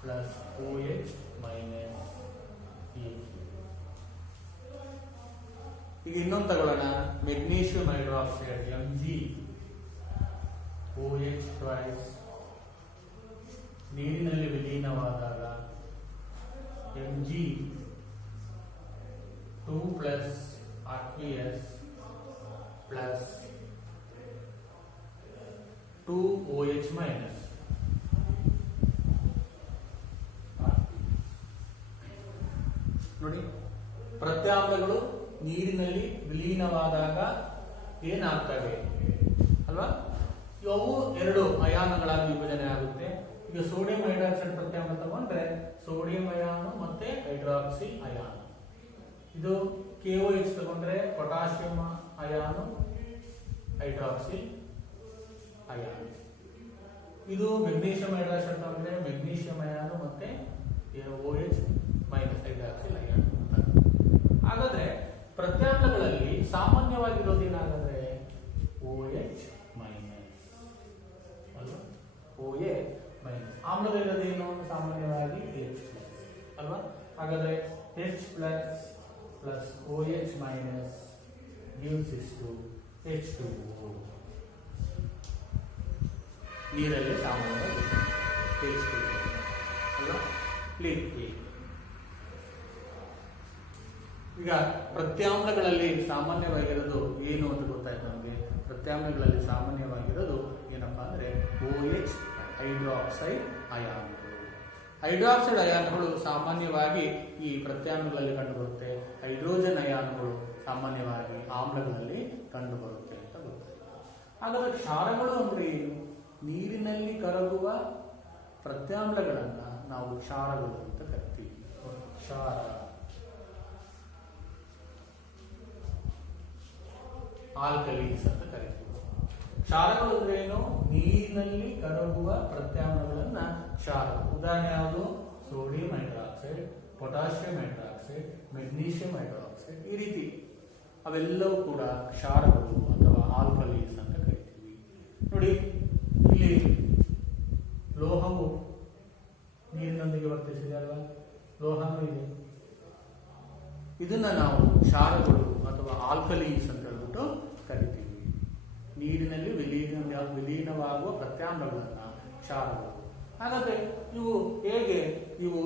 ಪ್ಲಸ್ OH- AQ. ಈಗ ಇನ್ನೊಂದು ತಗೊಳ್ಳೋಣ, ಮೆಗ್ನೀಷಿಯಂ ಹೈಡ್ರಾಕ್ಸೈಡ್ MgOH ನೀರಿನಲ್ಲಿ ವಿಲೀನವಾದಾಗ Mg2+ aqueous ಪ್ಲಸ್ 2OH-. ನೋಡಿ, ಪ್ರತ್ಯಾಮ್ಲಗಳು ನೀರಿನಲ್ಲಿ ವಿಲೀನವಾದಾಗ ಏನಾಗ್ತವೆ ಅಲ್ವಾ? ಅವು ಎರಡು ಅಯಾನುಗಳಾಗಿ ವಿಭಜನೆ ಆಗುತ್ತೆ. ಈಗ ಸೋಡಿಯಂ ಹೈಡ್ರಾಕ್ಸೈಡ್ ಪ್ರತ್ಯಾಮ್ಲ ತಗೊಂಡ್ರೆ ಸೋಡಿಯಂ ಅಯಾನು ಮತ್ತೆ ಹೈಡ್ರಾಕ್ಸಿ ಅಯಾನು. ಇದು KOH ತಗೊಂಡ್ರೆ ಪೊಟ್ಯಾಷಿಯಂ ಅಯಾನು ಹೈಡ್ರಾಕ್ಸಿಲ್ ಅಯಾನು. ಇದು ಮೆಗ್ನೀಷಿಯಂ ಹೈಡ್ರಾಕ್ಸೈಡ್ ತಗೊಂಡ್ರೆ ಮೆಗ್ನೀಷಿಯಂ ಅಯಾನು ಮತ್ತೆ OH ಮೈನಸ್ ಹೈಡ್ರಾಕ್ಸಿಲ್ ಅಯಾನು. ಹಾಗಾದ್ರೆ ಪ್ರತ್ಯಾಮ್ಲಗಳಲ್ಲಿ ಸಾಮಾನ್ಯವಾಗಿರೋದೇನಾದ್ರೆ OH ಮೈನಸ್ ಅಲ್ವಾ, OA ಮೈನಸ್. ಆಮ್ಲದಲ್ಲಿರೋದೇನು ಸಾಮಾನ್ಯವಾಗಿ H ಪ್ಲಸ್ ಅಲ್ವಾ. ಹಾಗಾದ್ರೆ H plus plus OH minus gives ಇಷ್ಟು H2O. ನೀರಲ್ಲಿ ಸಾಮಾನ್ಯವಾಗಿ H2O ಅಲ್ವಾ. ಈಗ ಪ್ರತ್ಯಾಮ್ಲಗಳಲ್ಲಿ ಸಾಮಾನ್ಯವಾಗಿರೋದು ಏನು ಅಂತ ಗೊತ್ತಾಯ್ತು ನಮಗೆ. ಪ್ರತ್ಯಾಮ್ಲಗಳಲ್ಲಿ ಸಾಮಾನ್ಯವಾಗಿರೋದು ಏನಪ್ಪಾ ಅಂದ್ರೆ OH ಹೈಡ್ರಾಕ್ಸೈಡ್ ಅಯಾನುಗಳು. ಹೈಡ್ರಾಕ್ಸೈಡ್ ಅಯಾನುಗಳು ಸಾಮಾನ್ಯವಾಗಿ ಈ ಪ್ರತ್ಯಾಮ್ಲಗಳಲ್ಲಿ ಕಂಡುಬರುತ್ತೆ. ಹೈಡ್ರೋಜನ್ ಅಯಾನುಗಳು ಸಾಮಾನ್ಯವಾಗಿ ಆಮ್ಲಗಳಲ್ಲಿ ಕಂಡುಬರುತ್ತೆ ಅಂತ ಗೊತ್ತಾಯ್ತು. ಹಾಗಾದ್ರೆ ಕ್ಷಾರಗಳು ಅಂದ್ರೆ ಏನು? ನೀರಿನಲ್ಲಿ ಕರಗುವ ಪ್ರತ್ಯಾಮ್ಲಗಳನ್ನ ನಾವು ಕ್ಷಾರಗಳು ಅಂತ ಕರಿತೀವಿ. ಕ್ಷಾರ ಆಲ್ಕಲೀಸ್ ಅಂತ ಕರಿತೀವಿ. ಕ್ಷಾರಗಳು ಅಂದ್ರೆ ಏನು? ನೀರಿನಲ್ಲಿ ಕರಗುವ ಪ್ರತ್ಯಾಮ್ಲಗಳನ್ನ ಕ್ಷಾರ. ಉದಾಹರಣೆ ಯಾವುದು? Sodium hydroxide, potassium hydroxide, magnesium hydroxide, ಈ ರೀತಿ ಅವೆಲ್ಲವೂ ಕೂಡ ಕ್ಷಾರಗಳು ಅಥವಾ ಆಲ್ಕಲೀಸ್ ಅಂತ ಕರಿತೀವಿ. ನೋಡಿ, ಇಲ್ಲಿ ಲೋಹವು ನೀರಿನೊಂದಿಗೆ ವರ್ತಿಸಿದೆ ಅಲ್ವಾ, ಲೋಹನೂ ಇದೆ. ಇದನ್ನ ನಾವು ಕ್ಷಾರಗಳು ಅಥವಾ ಆಲ್ಕಲೀಸ್ ಅಂತ ಹೇಳ್ಬಿಟ್ಟು ಕರಿತೀವಿ. ನೀರಿನಲ್ಲಿ ವಿಲೀನವಾಗುವ ಪ್ರತ್ಯಾಮ್ಲಗಳನ್ನ ಕ್ಷಾರಗಳು. ಹಾಗಾದ್ರೆ ಇವು ಹೇಗೆ? ಇವು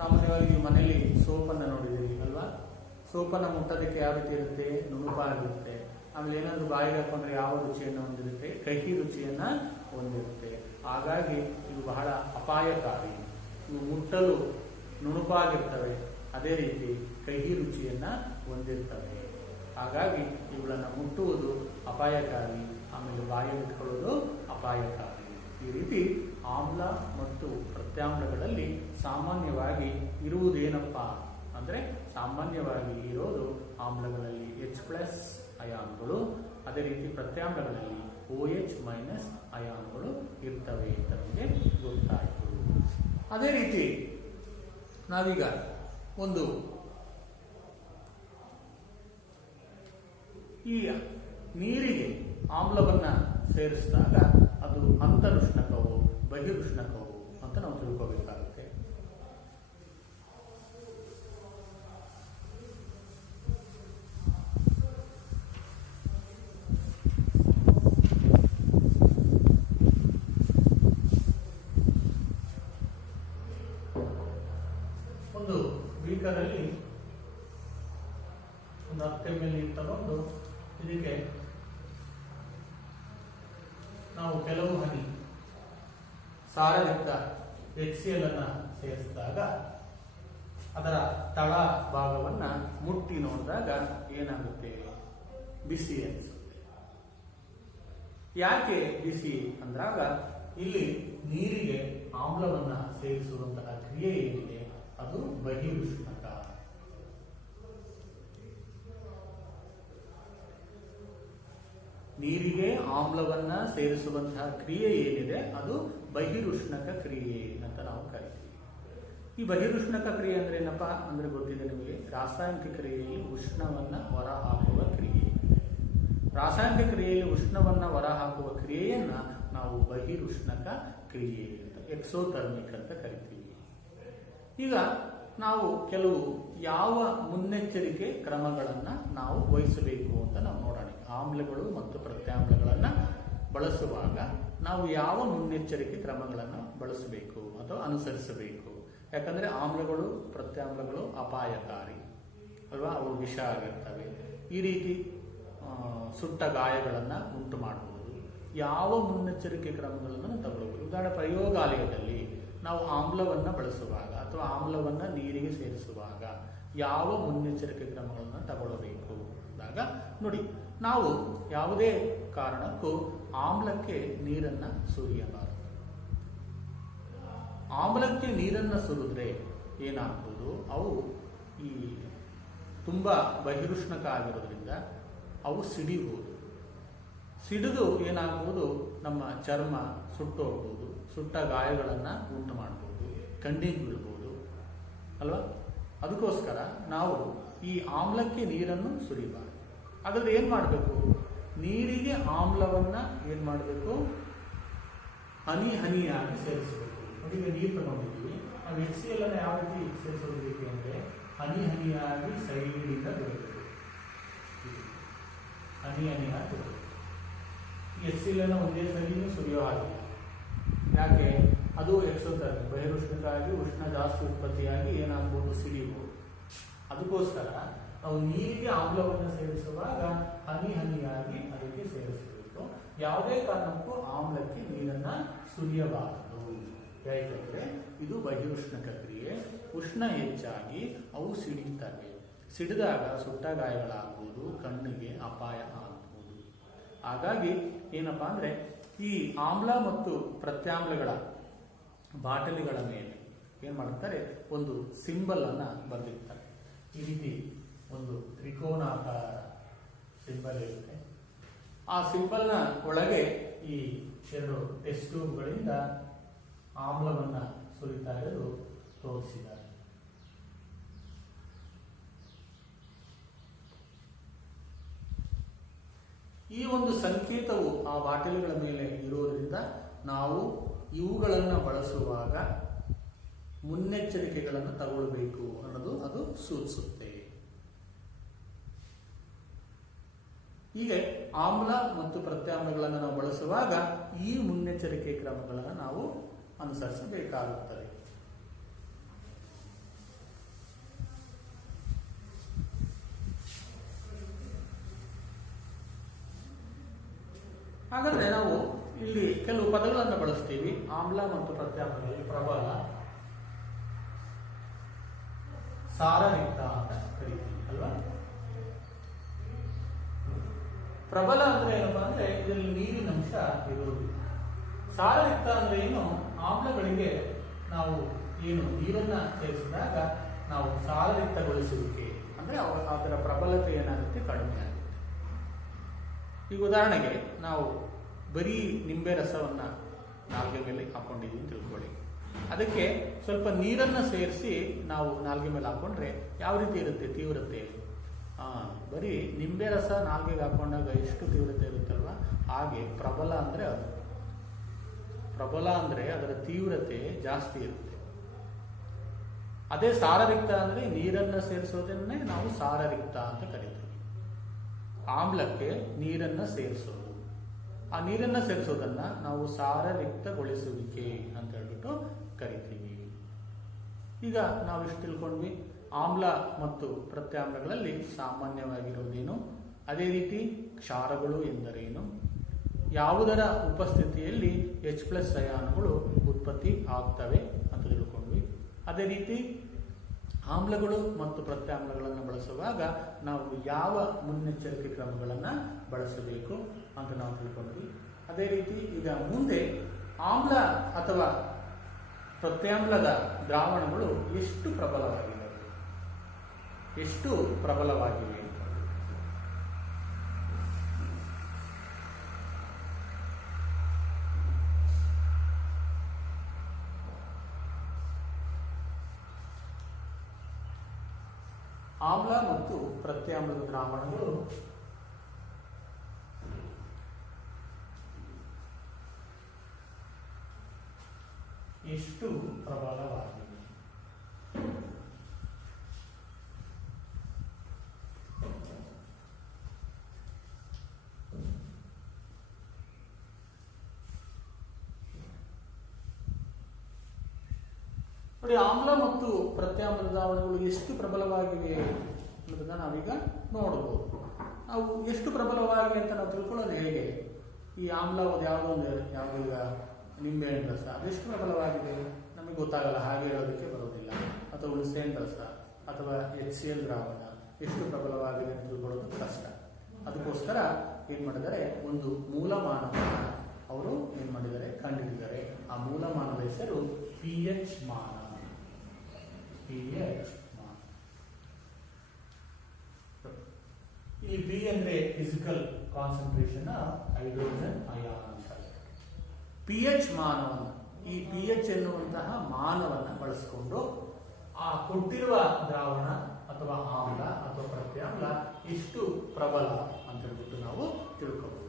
ಸಾಮಾನ್ಯವಾಗಿ ನೀವು ಮನೆಯಲ್ಲಿ ಸೋಪನ್ನು ನೋಡಿದಿರಿ ಅಲ್ವಾ. ಸೋಪನ್ನು ಮುಟ್ಟೋದಕ್ಕೆ ಯಾವ ರೀತಿ ಇರುತ್ತೆ? ನುಣುಪಾಗಿರುತ್ತೆ. ಆಮೇಲೆ ಏನಾದ್ರು ಬಾಯಿಗೆ ಹಾಕೊಂಡ್ರೆ ಯಾವ ರುಚಿಯನ್ನು ಹೊಂದಿರುತ್ತೆ? ಕಹಿ ರುಚಿಯನ್ನ ಹೊಂದಿರುತ್ತೆ. ಹಾಗಾಗಿ ಇವು ಬಹಳ ಅಪಾಯಕಾರಿ. ಇವು ಮುಟ್ಟಲು ನುಣುಪಾಗಿರ್ತವೆ, ಅದೇ ರೀತಿ ಕಹಿ ರುಚಿಯನ್ನ ಹೊಂದಿರ್ತವೆ. ಹಾಗಾಗಿ ಇವುಗಳನ್ನು ಮುಟ್ಟುವುದು ಅಪಾಯಕಾರಿ, ಆಮೇಲೆ ಬಾಯಿಗಿಟ್ಕೊಳ್ಳೋದು ಅಪಾಯಕಾರಿ. ಈ ರೀತಿ ಆಮ್ಲ ಮತ್ತು ಪ್ರತ್ಯಾಮ್ಲಗಳಲ್ಲಿ ಸಾಮಾನ್ಯವಾಗಿ ಇರುವುದೇನಪ್ಪಾ ಅಂದ್ರೆ, ಸಾಮಾನ್ಯವಾಗಿ ಇರೋದು ಆಮ್ಲಗಳಲ್ಲಿ H ಪ್ಲಸ್ ಅಯಾನುಗಳು, ಅದೇ ರೀತಿ ಪ್ರತ್ಯಾಮ್ಲಗಳಲ್ಲಿ OH ಮೈನಸ್ ಅಯಾನುಗಳು ಇರ್ತವೆ ಅಂತ ನಮಗೆ ಗೊತ್ತಾಯಿತು. ಅದೇ ರೀತಿ ನಾವೀಗ ಒಂದು ಈ ನೀರಿಗೆ ಆಮ್ಲವನ್ನ ಸೇರಿಸಿದಾಗ ಅದು ಅಂತರುಷ್ಣಕವು ಬಹಿರುಷ್ಣಕವು ಅಂತ ನಾವು ತಿಳ್ಕೋಬೇಕಾಗುತ್ತೆ. ಒಂದು ಬೀಕರಲ್ಲಿ ಒಂದು 10 ml ತಗೊಂಡು ಇದಕ್ಕೆ ನಾವು ಕೆಲವು ಹನಿ ಸಾರಯುಕ್ತ HCl ಅನ್ನ ಸೇರಿಸಿದಾಗ ಅದರ ತಳ ಭಾಗವನ್ನ ಮುಟ್ಟಿ ನೋಡಿದಾಗ ಏನಾಗುತ್ತೆ? ಬಿಸಿ ಅನಿಸುತ್ತೆ. ಯಾಕೆ ಬಿಸಿ ಅಂದಾಗ, ಇಲ್ಲಿ ನೀರಿಗೆ ಆಮ್ಲವನ್ನ ಸೇರಿಸುವಂತಹ ಕ್ರಿಯೆ ಏನಿದೆ ಅದು ಬಹಿರುಷ್ಣಕ. ನೀರಿಗೆ ಆಮ್ಲವನ್ನ ಸೇರಿಸುವಂತಹ ಕ್ರಿಯೆ ಏನಿದೆ ಅದು ಬಹಿರುಷ್ಣಕ ಕ್ರಿಯೆ ಅಂತ ನಾವು ಕರಿತೀವಿ. ಈ ಬಹಿರುಷ್ಣಕ ಕ್ರಿಯೆ ಅಂದ್ರೆ ಏನಪ್ಪಾ ಅಂದ್ರೆ ಗೊತ್ತಿದೆ ನಿಮಗೆ. ರಾಸಾಯನಿಕ ಕ್ರಿಯೆಯಲ್ಲಿ ಉಷ್ಣವನ್ನ ಹೊರ ಹಾಕುವ ಕ್ರಿಯೆ. ರಾಸಾಯನಿಕ ಕ್ರಿಯೆಯಲ್ಲಿ ಉಷ್ಣವನ್ನ ಹೊರ ಹಾಕುವ ಕ್ರಿಯೆಯನ್ನ ನಾವು ಬಹಿರುಷ್ಣಕ ಕ್ರಿಯೆ ಅಂತ, ಎಕ್ಸೋಥರ್ಮಿಕ್ ಅಂತ ಕರಿತೀವಿ. ಈಗ ನಾವು ಕೆಲವು ಯಾವ ಮುನ್ನೆಚ್ಚರಿಕೆ ಕ್ರಮಗಳನ್ನ ನಾವು ವಹಿಸಬೇಕು ಅಂತ ನಾವು ನೋಡೋಣ. ಆಮ್ಲಗಳು ಮತ್ತು ಪ್ರತ್ಯಾಮ್ಲಗಳನ್ನ ಬಳಸುವಾಗ ನಾವು ಯಾವ ಮುನ್ನೆಚ್ಚರಿಕೆ ಕ್ರಮಗಳನ್ನು ಬಳಸಬೇಕು ಅಥವಾ ಅನುಸರಿಸಬೇಕು? ಯಾಕಂದ್ರೆ ಆಮ್ಲಗಳು ಪ್ರತ್ಯಾಮ್ಲಗಳು ಅಪಾಯಕಾರಿ ಅಲ್ವಾ, ಅವು ವಿಷ ಆಗಿರ್ತವೆ. ಈ ರೀತಿ ಸುಟ್ಟ ಗಾಯಗಳನ್ನ ಉಂಟು ಮಾಡಬಹುದು. ಯಾವ ಮುನ್ನೆಚ್ಚರಿಕೆ ಕ್ರಮಗಳನ್ನು ತಗೊಳ್ಳಬಹುದು? ಉದಾಹರಣೆ, ಪ್ರಯೋಗಾಲಯದಲ್ಲಿ ನಾವು ಆಮ್ಲವನ್ನ ಬಳಸುವಾಗ ಅಥವಾ ಆಮ್ಲವನ್ನ ನೀರಿಗೆ ಸೇರಿಸುವಾಗ ಯಾವ ಮುನ್ನೆಚ್ಚರಿಕೆ ಕ್ರಮಗಳನ್ನು ತಗೊಳ್ಳಬೇಕು ಅಂದಾಗ ನೋಡಿ, ನಾವು ಯಾವುದೇ ಕಾರಣಕ್ಕೂ ಆಮ್ಲಕ್ಕೆ ನೀರನ್ನ ಸುರಿಯಬಾರದು. ಆಮ್ಲಕ್ಕೆ ನೀರನ್ನ ಸುರಿದ್ರೆ ಏನಾಗ್ಬೋದು? ಅವು ಈ ತುಂಬ ಬಹಿರುಷ್ಣಕ ಆಗಿರೋದ್ರಿಂದ ಅವು ಸಿಡಿಬಹುದು. ಸಿಡಿದು ಏನಾಗ್ಬೋದು, ನಮ್ಮ ಚರ್ಮ ಸುಟ್ಟೋಗ್ಬೋದು, ಸುಟ್ಟ ಗಾಯಗಳನ್ನು ಉಂಟು ಮಾಡ್ಬೋದು, ಕಣ್ಣಿಗೆ ಬೀಳ್ಬೋದು ಅಲ್ವಾ. ಅದಕ್ಕೋಸ್ಕರ ನಾವು ಈ ಆಮ್ಲಕ್ಕೆ ನೀರನ್ನು ಸುರಿಬಾರದು. ಹಾಗಾದ್ರೆ ಏನು ಮಾಡಬೇಕು? ನೀರಿಗೆ ಆಮ್ಲವನ್ನು ಏನು ಮಾಡಬೇಕು? ಹನಿ ಹನಿಯಾಗಿ ಸೇರಿಸಬೇಕು. ಈಗ ನೀರು ತಗೊಂಡಿದ್ದೀವಿ, ನಾವು HCl ಅನ್ನು ಯಾವ ರೀತಿ ಸೇರಿಸೋದಕ್ಕೆ ಅಂದರೆ ಹನಿ ಹನಿಯಾಗಿ ಸೈಡಿಂದ ಬಿಡಬೇಕು. ಹನಿ ಹನಿಯಾಗಿ ಬಿಡಬೇಕು. HCl ಅನ್ನು ಒಂದೇ ಸೈಡಿನೂ ಸುರಿಯೋ ಹಾಗಿಲ್ಲ. ಯಾಕೆ? ಅದು ಎಕ್ಸೋಥರ್ಮಿಕ್, ಬಹಿರುಷ್ಣಕ್ಕಾಗಿ ಉಷ್ಣ ಜಾಸ್ತಿ ಉತ್ಪತ್ತಿಯಾಗಿ ಏನಾಗ್ಬೋದು, ಸಿಡಿಬಹುದು. ಅದಕ್ಕೋಸ್ಕರ ನಾವು ನೀರಿಗೆ ಆಮ್ಲವನ್ನು ಸೇರಿಸುವಾಗ ಹನಿ ಹನಿಯಾಗಿ ಅದಕ್ಕೆ ಸೇರಿಸಬೇಕು. ಯಾವುದೇ ಕಾರಣಕ್ಕೂ ಆಮ್ಲಕ್ಕೆ ನೀರನ್ನು ಸುರಿಯಬಾರದು. ಯಾಕೆಂದರೆ ಇದು ಬಹಿರುಷ್ಣಕ ಕ್ರಿಯೆ. ಉಷ್ಣ ಹೆಚ್ಚಾಗಿ ಅವು ಸಿಡಿತವೆ. ಸಿಡಿದಾಗ ಸುಟ್ಟ ಗಾಯಗಳಾಗ್ಬೋದು, ಕಣ್ಣಿಗೆ ಅಪಾಯ ಆಗ್ಬೋದು. ಹಾಗಾಗಿ ಏನಪ್ಪಾ ಅಂದರೆ ಈ ಆಮ್ಲ ಮತ್ತು ಪ್ರತ್ಯಾಮ್ಲಗಳ ಬಾಟಲಿಗಳ ಮೇಲೆ ಏನು ಮಾಡ್ತಾರೆ, ಒಂದು ಸಿಂಬಲ್ ಅನ್ನ ಬರೆದಿರ್ತಾರೆ. ಈ ರೀತಿ ಒಂದು ತ್ರಿಕೋನಾಕಾರ ಸಿಂಬಲ್ ಇರುತ್ತೆ. ಆ ಸಿಂಬಲ್ನ ಒಳಗೆ ಈ 2 ಟೆಸ್ಟ್ ಟ್ಯೂಬ್ಗಳಿಂದ ಆಮ್ಲವನ್ನು ಸುರಿತಾ ಇರೋದು ತೋರಿಸಿದ್ದಾರೆ. ಈ ಒಂದು ಸಂಕೇತವು ಆ ಬಾಟಲಿಗಳ ಮೇಲೆ ಇರೋದ್ರಿಂದ ನಾವು ಇವುಗಳನ್ನು ಬಳಸುವಾಗ ಮುನ್ನೆಚ್ಚರಿಕೆಗಳನ್ನು ತಗೊಳ್ಬೇಕು ಅನ್ನೋದು ಅದು ಸೂಚಿಸುತ್ತೆ. ಹೀಗೆ ಆಮ್ಲ ಮತ್ತು ಪ್ರತ್ಯಾಮ್ಲಗಳನ್ನು ನಾವು ಬಳಸುವಾಗ ಈ ಮುನ್ನೆಚ್ಚರಿಕೆ ಕ್ರಮಗಳನ್ನು ನಾವು ಅನುಸರಿಸಬೇಕಾಗುತ್ತದೆ. ಹಾಗಾದ್ರೆ ನಾವು ಇಲ್ಲಿ ಕೆಲವು ಪದಗಳನ್ನು ಬಳಸ್ತೀವಿ. ಆಮ್ಲ ಮತ್ತು ಪ್ರತ್ಯಾಮ್ಲಗಳಲ್ಲಿ ಪ್ರಬಲ, ಸಾರಯುಕ್ತ ಅಂತ ಕರೀತೀವಿ ಅಲ್ವಾ. ಪ್ರಬಲ ಅಂದ್ರೆ ಏನಪ್ಪಾ ಅಂದ್ರೆ ಇದರಲ್ಲಿ ನೀರಿನ ಅಂಶ ಇರುವುದಿಲ್ಲ. ಸಾರಯುಕ್ತ ಅಂದ್ರೆ ಏನು? ಆಮ್ಲಗಳಿಗೆ ನಾವು ಏನು ನೀರನ್ನ ಸೇರಿಸಿದಾಗ ನಾವು ಸಾರಯುಕ್ತಗೊಳಿಸುವಿಕೆ ಅಂದ್ರೆ ಅದರ ಪ್ರಬಲತೆ ಏನಾಗುತ್ತೆ, ಕಡಿಮೆ ಆಗುತ್ತೆ. ಈಗ ಉದಾಹರಣೆಗೆ ನಾವು ಬರೀ ನಿಂಬೆ ರಸವನ್ನ ನಾಲ್ಗೆ ಮೇಲೆ ಹಾಕೊಂಡಿದ್ದೀವಿ ಅಂತ ತಿಳ್ಕೊಳ್ಳಿ. ಅದಕ್ಕೆ ಸ್ವಲ್ಪ ನೀರನ್ನು ಸೇರಿಸಿ ನಾವು ನಾಲ್ಗೆ ಮೇಲೆ ಹಾಕೊಂಡ್ರೆ ಯಾವ ರೀತಿ ಇರುತ್ತೆ ತೀವ್ರತೆ? ಬರೀ ನಿಂಬೆ ರಸ ನಾಲ್ಗೆಗೆ ಹಾಕೊಂಡಾಗ ಎಷ್ಟು ತೀವ್ರತೆ ಇರುತ್ತಲ್ವ, ಹಾಗೆ ಪ್ರಬಲ ಅಂದ್ರೆ ಅದು. ಪ್ರಬಲ ಅಂದ್ರೆ ಅದರ ತೀವ್ರತೆ ಜಾಸ್ತಿ ಇರುತ್ತೆ. ಅದೇ ಸಾರರಿಕ್ತ ಅಂದ್ರೆ ನೀರನ್ನು ಸೇರಿಸೋದನ್ನೇ ನಾವು ಸಾರರಿಕ್ತ ಅಂತ ಕರಿತೀವಿ. ಆಮ್ಲಕ್ಕೆ ನೀರನ್ನು ಸೇರಿಸೋದು, ಆ ನೀರನ್ನು ಸೇರಿಸೋದನ್ನ ನಾವು ಸಾರರಿಕ್ತಗೊಳಿಸುವಿಕೆ ಅಂತ ಹೇಳ್ಬಿಟ್ಟು ಕರಿತೀವಿ. ಈಗ ನಾವು ಇಷ್ಟು ತಿಳ್ಕೊಂಡ್ವಿ. ಆಮ್ಲ ಮತ್ತು ಪ್ರತ್ಯಾಮ್ಲಗಳಲ್ಲಿ ಸಾಮಾನ್ಯವಾಗಿರುವುದೇನು, ಅದೇ ರೀತಿ ಕ್ಷಾರಗಳು ಎಂದರೇನು, ಯಾವುದರ ಉಪಸ್ಥಿತಿಯಲ್ಲಿ H+ ಅಯಾನುಗಳು ಉತ್ಪತ್ತಿ ಆಗ್ತವೆ ಅಂತ ತಿಳ್ಕೊಂಡ್ವಿ. ಅದೇ ರೀತಿ ಆಮ್ಲಗಳು ಮತ್ತು ಪ್ರತ್ಯಾಮ್ಲಗಳನ್ನು ಬಳಸುವಾಗ ನಾವು ಯಾವ ಮುನ್ನೆಚ್ಚರಿಕೆ ಕ್ರಮಗಳನ್ನು ಬಳಸಬೇಕು ಅಂತ ನಾವು ತಿಳ್ಕೊಂಡ್ವಿ. ಅದೇ ರೀತಿ ಈಗ ಮುಂದೆ ಆಮ್ಲ ಅಥವಾ ಪ್ರತ್ಯಾಮ್ಲದ ದ್ರಾವಣಗಳು ಎಷ್ಟು ಪ್ರಬಲವಾಗಿವೆ ಆಮ್ಲ ಮತ್ತು ಪ್ರತ್ಯಾಮ್ಲದ ದ್ರಾವಣಗಳು ಎಷ್ಟು ಪ್ರಬಲವಾಗಿವೆ? ನೋಡಿ, ಆಮ್ಲ ಮತ್ತು ಪ್ರತ್ಯಾಮ್ಲದ ದ್ರಾವಣಗಳು ಎಷ್ಟು ಪ್ರಬಲವಾಗಿವೆ ಅನ್ನೋದನ್ನ ನಾವೀಗ ನೋಡಬಹುದು. ನಾವು ಎಷ್ಟು ಪ್ರಬಲವಾಗಿ ಅಂತ ನಾವು ತಿಳ್ಕೊಳ್ಳೋದು ಹೇಗೆ? ಈ ಆಮ್ಲ ಯಾವುದೋ ಈಗ ನಿಂಬೆಹಣ್ಣು ರಸ ಅದೆಷ್ಟು ಪ್ರಬಲವಾಗಿದೆ ನಮಗೆ ಗೊತ್ತಾಗಲ್ಲ, ಹಾಗೆ ಹೇಳೋದಕ್ಕೆ ಬರೋದಿಲ್ಲ. ಅಥವಾ ಹುಣಸೆಹಣ್ಣು ರಸ ಅಥವಾ HCl ದ್ರಾವಣ ಎಷ್ಟು ಪ್ರಬಲವಾಗಿದೆ ಅಂತ ತಿಳ್ಕೊಳ್ಳೋದು ಕಷ್ಟ. ಅದಕ್ಕೋಸ್ಕರ ಏನ್ ಮಾಡಿದ್ದಾರೆ, ಒಂದು ಮೂಲಮಾನವನ್ನು ಅವರು ಏನ್ ಮಾಡಿದ್ದಾರೆ, ಕಂಡುಹಿಡಿದಿದ್ದಾರೆ. ಆ ಮೂಲಮಾನದ ಹೆಸರು pH ಮಾನ. pH ಮಾನ. ಈ ಪಿ ಅಂದ್ರೆ ಫಿಸಿಕಲ್ ಕಾನ್ಸಂಟ್ರೇಷನ್ ಹೈಡ್ರೋಜನ್ ಅಯಾನ್ ಅಂತ. ಪಿ ಎಚ್ ಮಾನವನ್ನು, ಈ ಪಿ ಎಚ್ ಎನ್ನುವಂತಹ ಮಾನವನ್ನು ಬಳಸಿಕೊಂಡು ಆ ಕೊಟ್ಟಿರುವ ದ್ರಾವಣ ಅಥವಾ ಆಮ್ಲ ಅಥವಾ ಪ್ರತ್ಯಾಮ್ಲ ಎಷ್ಟು ಪ್ರಬಲ ಅಂತ ಹೇಳ್ಬಿಟ್ಟು ನಾವು ತಿಳ್ಕೋಬಹುದು.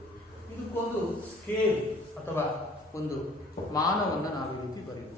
ಇದಕ್ಕೊಂದು ಸ್ಕೇಲ್ ಅಥವಾ ಒಂದು ಮಾನವನ್ನು ನಾವು ಈ ರೀತಿ ಬರೀಬಹುದು.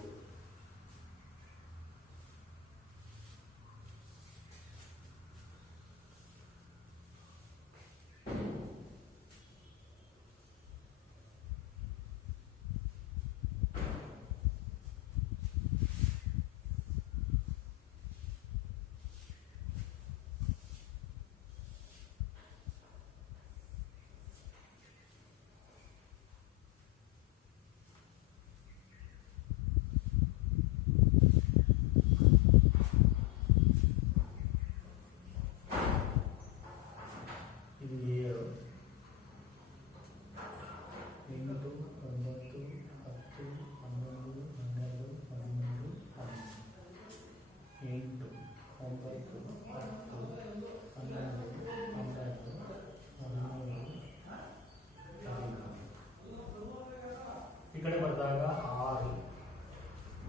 ಈ ಕಡೆ ಬಂದಾಗ 6,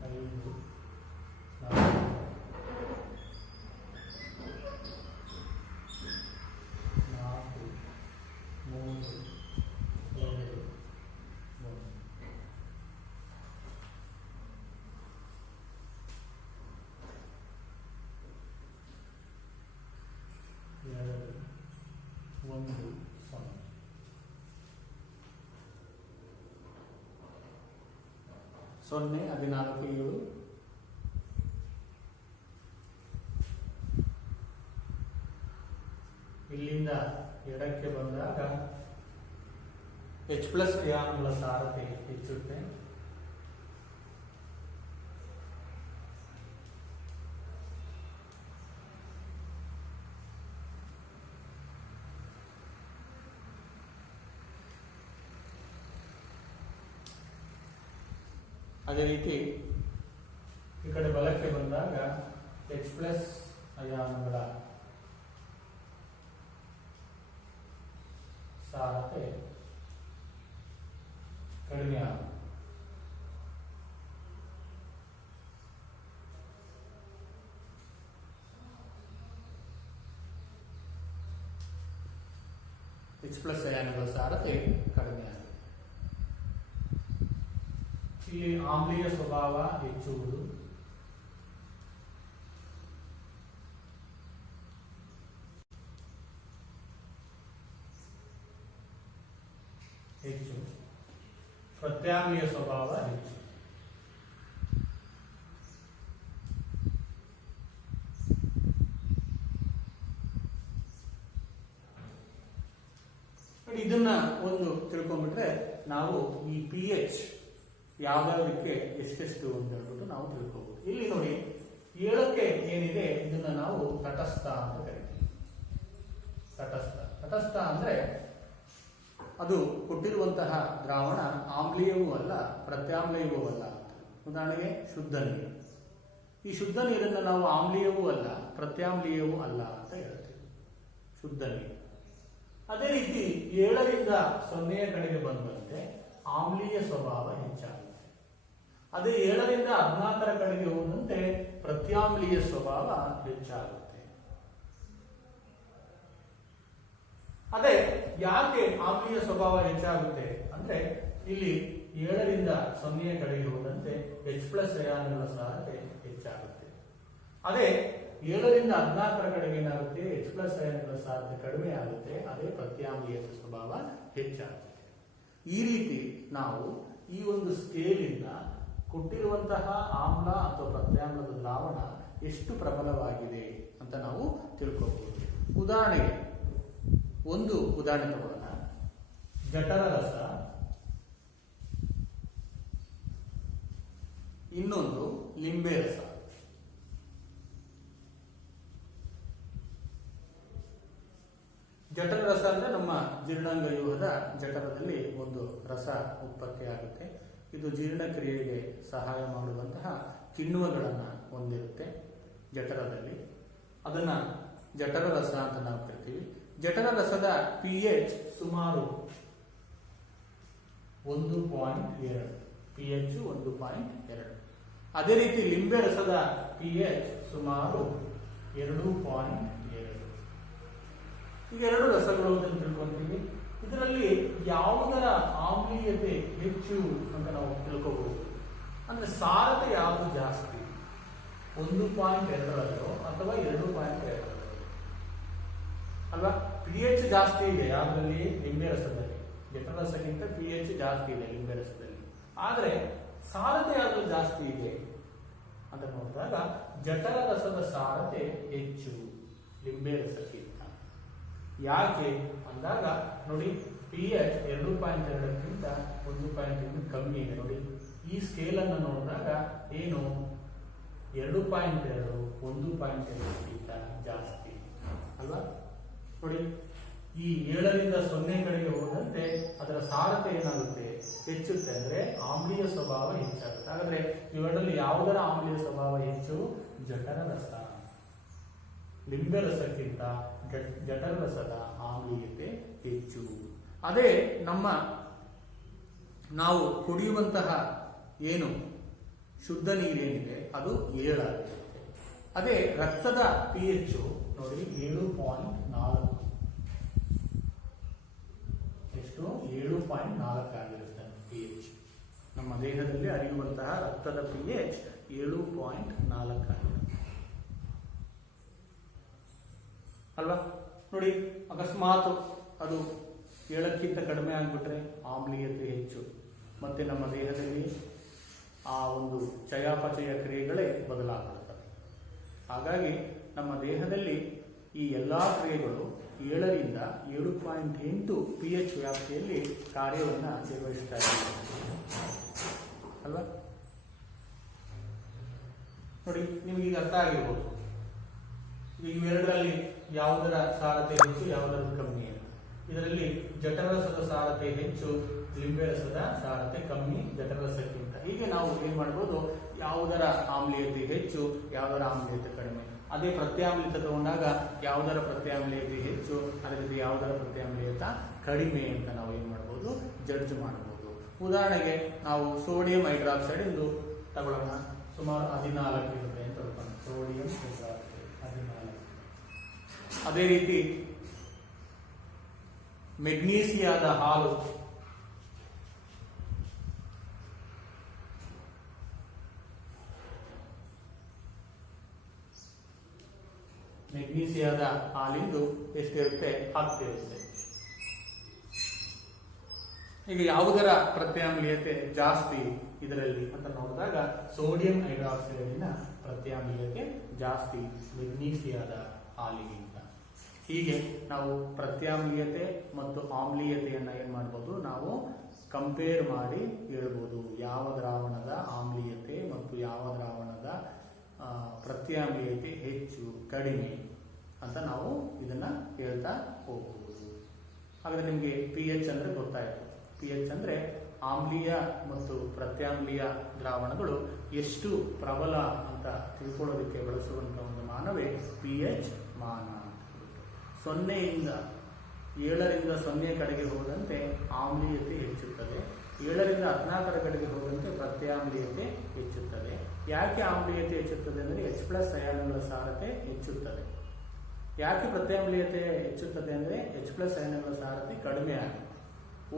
5, 4, 3, 2, 1. ಸೊನ್ನೆ 14, 7. ಇಲ್ಲಿಂದ ಎಡಕ್ಕೆ ಬಂದಾಗ H+ ಅಯಾನುಗಳ ಸಾರತೆ ಹೆಚ್ಚುತ್ತೆ. ಅದೇ ರೀತಿ ಈ ಕಡೆ ಬಲಕ್ಕೆ ಬಂದಾಗ H+ ಅಯಾನುಗಳ ಸಾರತೆ ಕಡಿಮೆ ಆಗುತ್ತೆ. H+ ಅಯಾನುಗಳ ಸಾರತೆ ಕಡಿಮೆ ಆಗುತ್ತೆ. ಇಲ್ಲಿ ಆಮ್ಲೀಯ ಸ್ವಭಾವ ಹೆಚ್ಚುವುದು, ಹೆಚ್ಚು, ಪ್ರತ್ಯಾಮ್ಲೀಯ ಸ್ವಭಾವ ಹೆಚ್ಚು. ಇದನ್ನ ಒಂದು ತಿಳ್ಕೊಂಡ್ಬಿಟ್ರೆ ನಾವು ಈ ಪಿ ಎಚ್ ಯಾವ್ಯಾವುದಕ್ಕೆ ಎಷ್ಟೆಷ್ಟು ಅಂತ ಹೇಳ್ಬಿಟ್ಟು ನಾವು ತಿಳ್ಕೋಬಹುದು. ಇಲ್ಲಿ ನೋಡಿ 7ಕ್ಕೆ ಏನಿದೆ ಇದನ್ನ ನಾವು ತಟಸ್ಥ ಅಂತ ಕರಿತೀವಿ. ತಟಸ್ಥ ಅಂದ್ರೆ ಅದು ಕೊಟ್ಟಿರುವಂತಹ ದ್ರಾವಣ ಆಮ್ಲೀಯವೂ ಅಲ್ಲ ಪ್ರತ್ಯಾಮ್ಲಯವೂ ಅಲ್ಲ ಅಂತ. ಉದಾಹರಣೆಗೆ ಶುದ್ಧ ನೀರು. ಈ ಶುದ್ಧ ನೀರನ್ನು ನಾವು ಆಮ್ಲೀಯವೂ ಅಲ್ಲ ಪ್ರತ್ಯಾಮ್ಲೀಯವೂ ಅಲ್ಲ ಅಂತ ಹೇಳ್ತೀವಿ, ಶುದ್ಧ ನೀರು. ಅದೇ ರೀತಿ 7ರಿಂದ 0ಯ ಕಡೆಗೆ ಬಂದಂತೆ ಆಮ್ಲೀಯ ಸ್ವಭಾವ ಹೆಚ್ಚಾಗುತ್ತೆ. ಅದೇ 7ರಿಂದ 14ರ ಕಡೆಗೆ ಹೋದಂತೆ ಪ್ರತ್ಯಾಮ್ಲೀಯ ಸ್ವಭಾವ ಹೆಚ್ಚಾಗುತ್ತೆ. ಅದೇ ಯಾಕೆ ಆಮ್ಲೀಯ ಸ್ವಭಾವ ಹೆಚ್ಚಾಗುತ್ತೆ ಅಂದ್ರೆ ಇಲ್ಲಿ 7ರಿಂದ 0ಯ ಕಡೆಗೆ ಹೋದಂತೆ H+ ಅಯಾನುಗಳ ಸಾರತೆ ಹೆಚ್ಚಾಗುತ್ತೆ. ಅದೇ 7ರಿಂದ 14ರ ಕಡೆಗೆ ಏನಾಗುತ್ತೆ H+ ಅಯಾನುಗಳ ಸಾರತೆ ಕಡಿಮೆ ಆಗುತ್ತೆ. ಅದೇ ಪ್ರತ್ಯಾಮ್ಲೀಯ ಸ್ವಭಾವ ಹೆಚ್ಚಾಗುತ್ತೆ. ಈ ರೀತಿ ನಾವು ಈ ಒಂದು ಸ್ಕೇಲಿಂದ ಕೊಟ್ಟಿರುವಂತಹ ಆಮ್ಲ ಅಥವಾ ಪ್ರತ್ಯಾಮ್ಲದ ದ್ರಾವಣ ಎಷ್ಟು ಪ್ರಬಲವಾಗಿದೆ ಅಂತ ನಾವು ತಿಳ್ಕೋಬಹುದು. ಉದಾಹರಣೆಗೆ ಒಂದು ಉದಾಹರಣೆ ತಗೊಳ್ಳೋಣ. ಜಠರ ರಸ, ಇನ್ನೊಂದು ಲಿಂಬೆ ರಸ. ಜಠರ ರಸ ಅಂದ್ರೆ ನಮ್ಮ ಜೀರ್ಣಾಂಗ ವ್ಯೂಹದ ಜಠರದಲ್ಲಿ ಒಂದು ರಸ ಉತ್ಪತ್ತಿಯಾಗುತ್ತೆ. ಇದು ಜೀರ್ಣಕ್ರಿಯೆಗೆ ಸಹಾಯ ಮಾಡುವಂತಹ ಕಿಣ್ವಗಳನ್ನು ಹೊಂದಿರುತ್ತೆ ಜಠರದಲ್ಲಿ. ಅದನ್ನ ಜಠರ ರಸ ಅಂತ ನಾವು ಕರಿತೀವಿ. ಜಠರ ರಸದ pH ಸುಮಾರು 1.2, pH 1.2. ಅದೇ ರೀತಿ ಲಿಂಬೆ ರಸದ pH ಸುಮಾರು 2.2. ಈಗ ಎರಡು ರಸಗಳು ಅಂತ ತಿಳ್ಕೊಂತೀವಿ. ಇದರಲ್ಲಿ ಯಾವುದರ ಆಮ್ಲೀಯತೆ ಹೆಚ್ಚು ಅಂತ ನಾವು ತಿಳ್ಕೋಬಹುದು. ಅಂದ್ರೆ ಸಾರತೆ ಯಾವುದು ಜಾಸ್ತಿ, 1.2 ಅಥವಾ 2.2 ಅಲ್ವಾ? pH ಜಾಸ್ತಿ ಇದೆ ಯಾವುದರಲ್ಲಿ? ಲಿಂಬೆ ರಸದಲ್ಲಿ. ಜಠರ ರಸಕ್ಕಿಂತ pH ಜಾಸ್ತಿ ಇದೆ ಲಿಂಬೆ ರಸದಲ್ಲಿ. ಆದ್ರೆ ಸಾರತೆ ಯಾವುದು ಜಾಸ್ತಿ ಇದೆ ಅಂತ ನೋಡಿದಾಗ ಜಠರ ರಸದ ಸಾರತೆ ಹೆಚ್ಚು ಲಿಂಬೆ ರಸಕ್ಕಿಂತ. ಯಾಕೆ ಅಂದಾಗ ನೋಡಿ, pH 2.2ಕ್ಕಿಂತ 1.2 ಕಮ್ಮಿ ಇದೆ. ನೋಡಿ ಈ ಸ್ಕೇಲ್ ಅನ್ನು ನೋಡಿದಾಗ ಏನು 2.2 1.2ಕ್ಕಿಂತ ಜಾಸ್ತಿ ಅಲ್ವಾ? ನೋಡಿ ಈ 7ರಿಂದ 0 ಕಡೆಗೆ ಹೋದಂತೆ ಅದರ ಸಾರತೆ ಏನಾಗುತ್ತೆ? ಹೆಚ್ಚುತ್ತೆ. ಅಂದ್ರೆ ಆಮ್ಲೀಯ ಸ್ವಭಾವ ಹೆಚ್ಚಾಗುತ್ತೆ. ಹಾಗಾದ್ರೆ ಇವೆರಡರಲ್ಲಿ ಯಾವುದರ ಆಮ್ಲೀಯ ಸ್ವಭಾವ ಹೆಚ್ಚು? ಜಠರ ರಸ. ಲಿಂಬೆ ರಸಕ್ಕಿಂತ ಜಠರ ರಸದ ಆಮ್ಲೀಯತೆ ಹೆಚ್ಚು. ಅದೇ ನಾವು ಕುಡಿಯುವಂತಹ ಏನು ಶುದ್ಧ ನೀರೇನಿದೆ ಅದು 7 ಆಗಿರುತ್ತೆ. ಅದೇ ರಕ್ತದ pH ನೋಡಿ 7.4. ಎಷ್ಟು? 7.4 ಆಗಿರುತ್ತೆ pH. ನಮ್ಮ ದೇಹದಲ್ಲಿ ಹರಿಯುವಂತಹ ರಕ್ತದ pH 7.4 ಆಗಿರುತ್ತೆ ಅಲ್ವಾ? ನೋಡಿ ಅಕಸ್ಮಾತ್ ಅದು 7ಕ್ಕಿಂತ ಕಡಿಮೆ ಆಗಿಬಿಟ್ರೆ ಆಮ್ಲೀಯತೆ ಹೆಚ್ಚು. ಮತ್ತೆ ನಮ್ಮ ದೇಹದಲ್ಲಿ ಆ ಒಂದು ಚಯಾಪಚಯ ಕ್ರಿಯೆಗಳೇ ಬದಲಾಗುತ್ತವೆ. ಹಾಗಾಗಿ ನಮ್ಮ ದೇಹದಲ್ಲಿ ಈ ಎಲ್ಲ ಕ್ರಿಯೆಗಳು 7ರಿಂದ 7.8 pH ವ್ಯಾಪ್ತಿಯಲ್ಲಿ ಕಾರ್ಯವನ್ನು ನಿರ್ವಹಿಸ್ತಾ ಇದ್ದಾರೆ ಅಲ್ವಾ? ನೋಡಿ ನಿಮಗೀಗ ಅರ್ಥ ಆಗಿರ್ಬೋದು. ಇವೆರಡರಲ್ಲಿ ಯಾವುದರ ಸಾರತೆ ಹೆಚ್ಚು, ಯಾವುದರ ಕಮ್ಮಿ ಅಂತ. ಇದರಲ್ಲಿ ಜಠರ ರಸದ ಸಾರತೆ ಹೆಚ್ಚು, ಲಿಂಬೆ ರಸದ ಸಾರತೆ ಕಮ್ಮಿ ಜಠರ ರಸಕ್ಕಿಂತ. ಹೀಗೆ ನಾವು ಏನ್ ಮಾಡ್ಬೋದು? ಯಾವುದರ ಆಮ್ಲೀಯತೆ ಹೆಚ್ಚು, ಯಾವುದರ ಆಮ್ಲೀಯತೆ ಕಡಿಮೆ. ಅದೇ ಪ್ರತ್ಯಾಮ್ಲೀಯತೆ ತಗೊಂಡಾಗ ಯಾವುದರ ಪ್ರತ್ಯಾಮ್ಲೀಯತೆ ಹೆಚ್ಚು, ಅದೇ ರೀತಿ ಯಾವುದರ ಪ್ರತ್ಯಾಮ್ಲೀಯತೆ ಕಡಿಮೆ ಅಂತ ನಾವು ಏನ್ ಮಾಡ್ಬೋದು? ಜಡ್ಜ್ ಮಾಡಬಹುದು. ಉದಾಹರಣೆಗೆ ನಾವು ಸೋಡಿಯಂ ಹೈಡ್ರಾಕ್ಸೈಡ್ ಎಂದು ತಗೊಳ್ಳೋಣ. ಸುಮಾರು 14 ಇರುತ್ತೆ ಅಂತ ತಿಳ್ಕೊಂಡು ಸೋಡಿಯಂ ಹೈಡ್ರಾಕ್ಸೈಡ್ 14. ಅದೇ ರೀತಿ ಮೆಗ್ನೀಸಿಯಾದ ಹಾಲು ಹಾಲಿಂದು ಎಷ್ಟಿರುತ್ತೆ? 10 ಇರುತ್ತೆ. ಈಗ ಯಾವುದರ ಪ್ರತ್ಯಾಮ್ಲೀಯತೆ ಜಾಸ್ತಿ ಇದರಲ್ಲಿ ಅಂತ ನೋಡಿದಾಗ ಸೋಡಿಯಂ ಹೈಡ್ರಾಕ್ಸೈಡಿನ ಪ್ರತ್ಯಾಮ್ಲೀಯತೆ ಜಾಸ್ತಿ ಮೆಗ್ನೀಸಿಯಾದ ಹಾಲಿಗಿಂತ. ಹೀಗೆ ನಾವು ಪ್ರತ್ಯಾಮ್ಲೀಯತೆ ಮತ್ತು ಆಮ್ಲೀಯತೆಯನ್ನ ಏನ್ ಮಾಡ್ಬೋದು? ನಾವು ಕಂಪೇರ್ ಮಾಡಿ ಹೇಳ್ಬೋದು. ಯಾವ ದ್ರಾವಣದ ಆಮ್ಲೀಯತೆ ಮತ್ತು ಯಾವ ದ್ರಾವಣದ ಪ್ರತ್ಯಾಮ್ಲೀಯತೆ ಹೆಚ್ಚು ಕಡಿಮೆ ಅಂತ ನಾವು ಇದನ್ನ ಹೇಳ್ತಾ ಹೋಗಬಹುದು. ಹಾಗಾದ್ರೆ ನಿಮಗೆ pH ಅಂದ್ರೆ ಗೊತ್ತಾಯ್ತು. pH ಅಂದ್ರೆ ಆಮ್ಲೀಯ ಮತ್ತು ಪ್ರತ್ಯಾಮ್ಲೀಯ ದ್ರಾವಣಗಳು ಎಷ್ಟು ಪ್ರಬಲ ಅಂತ ತಿಳ್ಕೊಳ್ಳೋದಕ್ಕೆ ಬಳಸುವಂತ ಒಂದು ಮಾನವೇ pH ಮಾನ. 0ರಿಂದ 7ರಿಂದ 0 ಕಡೆಗೆ ಹೋದಂತೆ ಆಮ್ಲೀಯತೆ ಹೆಚ್ಚುತ್ತದೆ. 7ರಿಂದ 14 ಕಡೆಗೆ ಹೋದಂತೆ ಪ್ರತ್ಯಾಮ್ಲೀಯತೆ ಹೆಚ್ಚುತ್ತದೆ. ಯಾಕೆ ಆಮ್ಲೀಯತೆ ಹೆಚ್ಚುತ್ತದೆ ಅಂದರೆ H+ ಅಯಾನುಗಳ ಸಾರತೆ ಹೆಚ್ಚುತ್ತದೆ. ಯಾಕೆ ಪ್ರತ್ಯಾಮ್ಲೀಯತೆ ಹೆಚ್ಚುತ್ತದೆ ಅಂದರೆ H+ ಅಯಾನುಗಳ ಸಾರತೆ ಕಡಿಮೆ ಆಗುತ್ತೆ.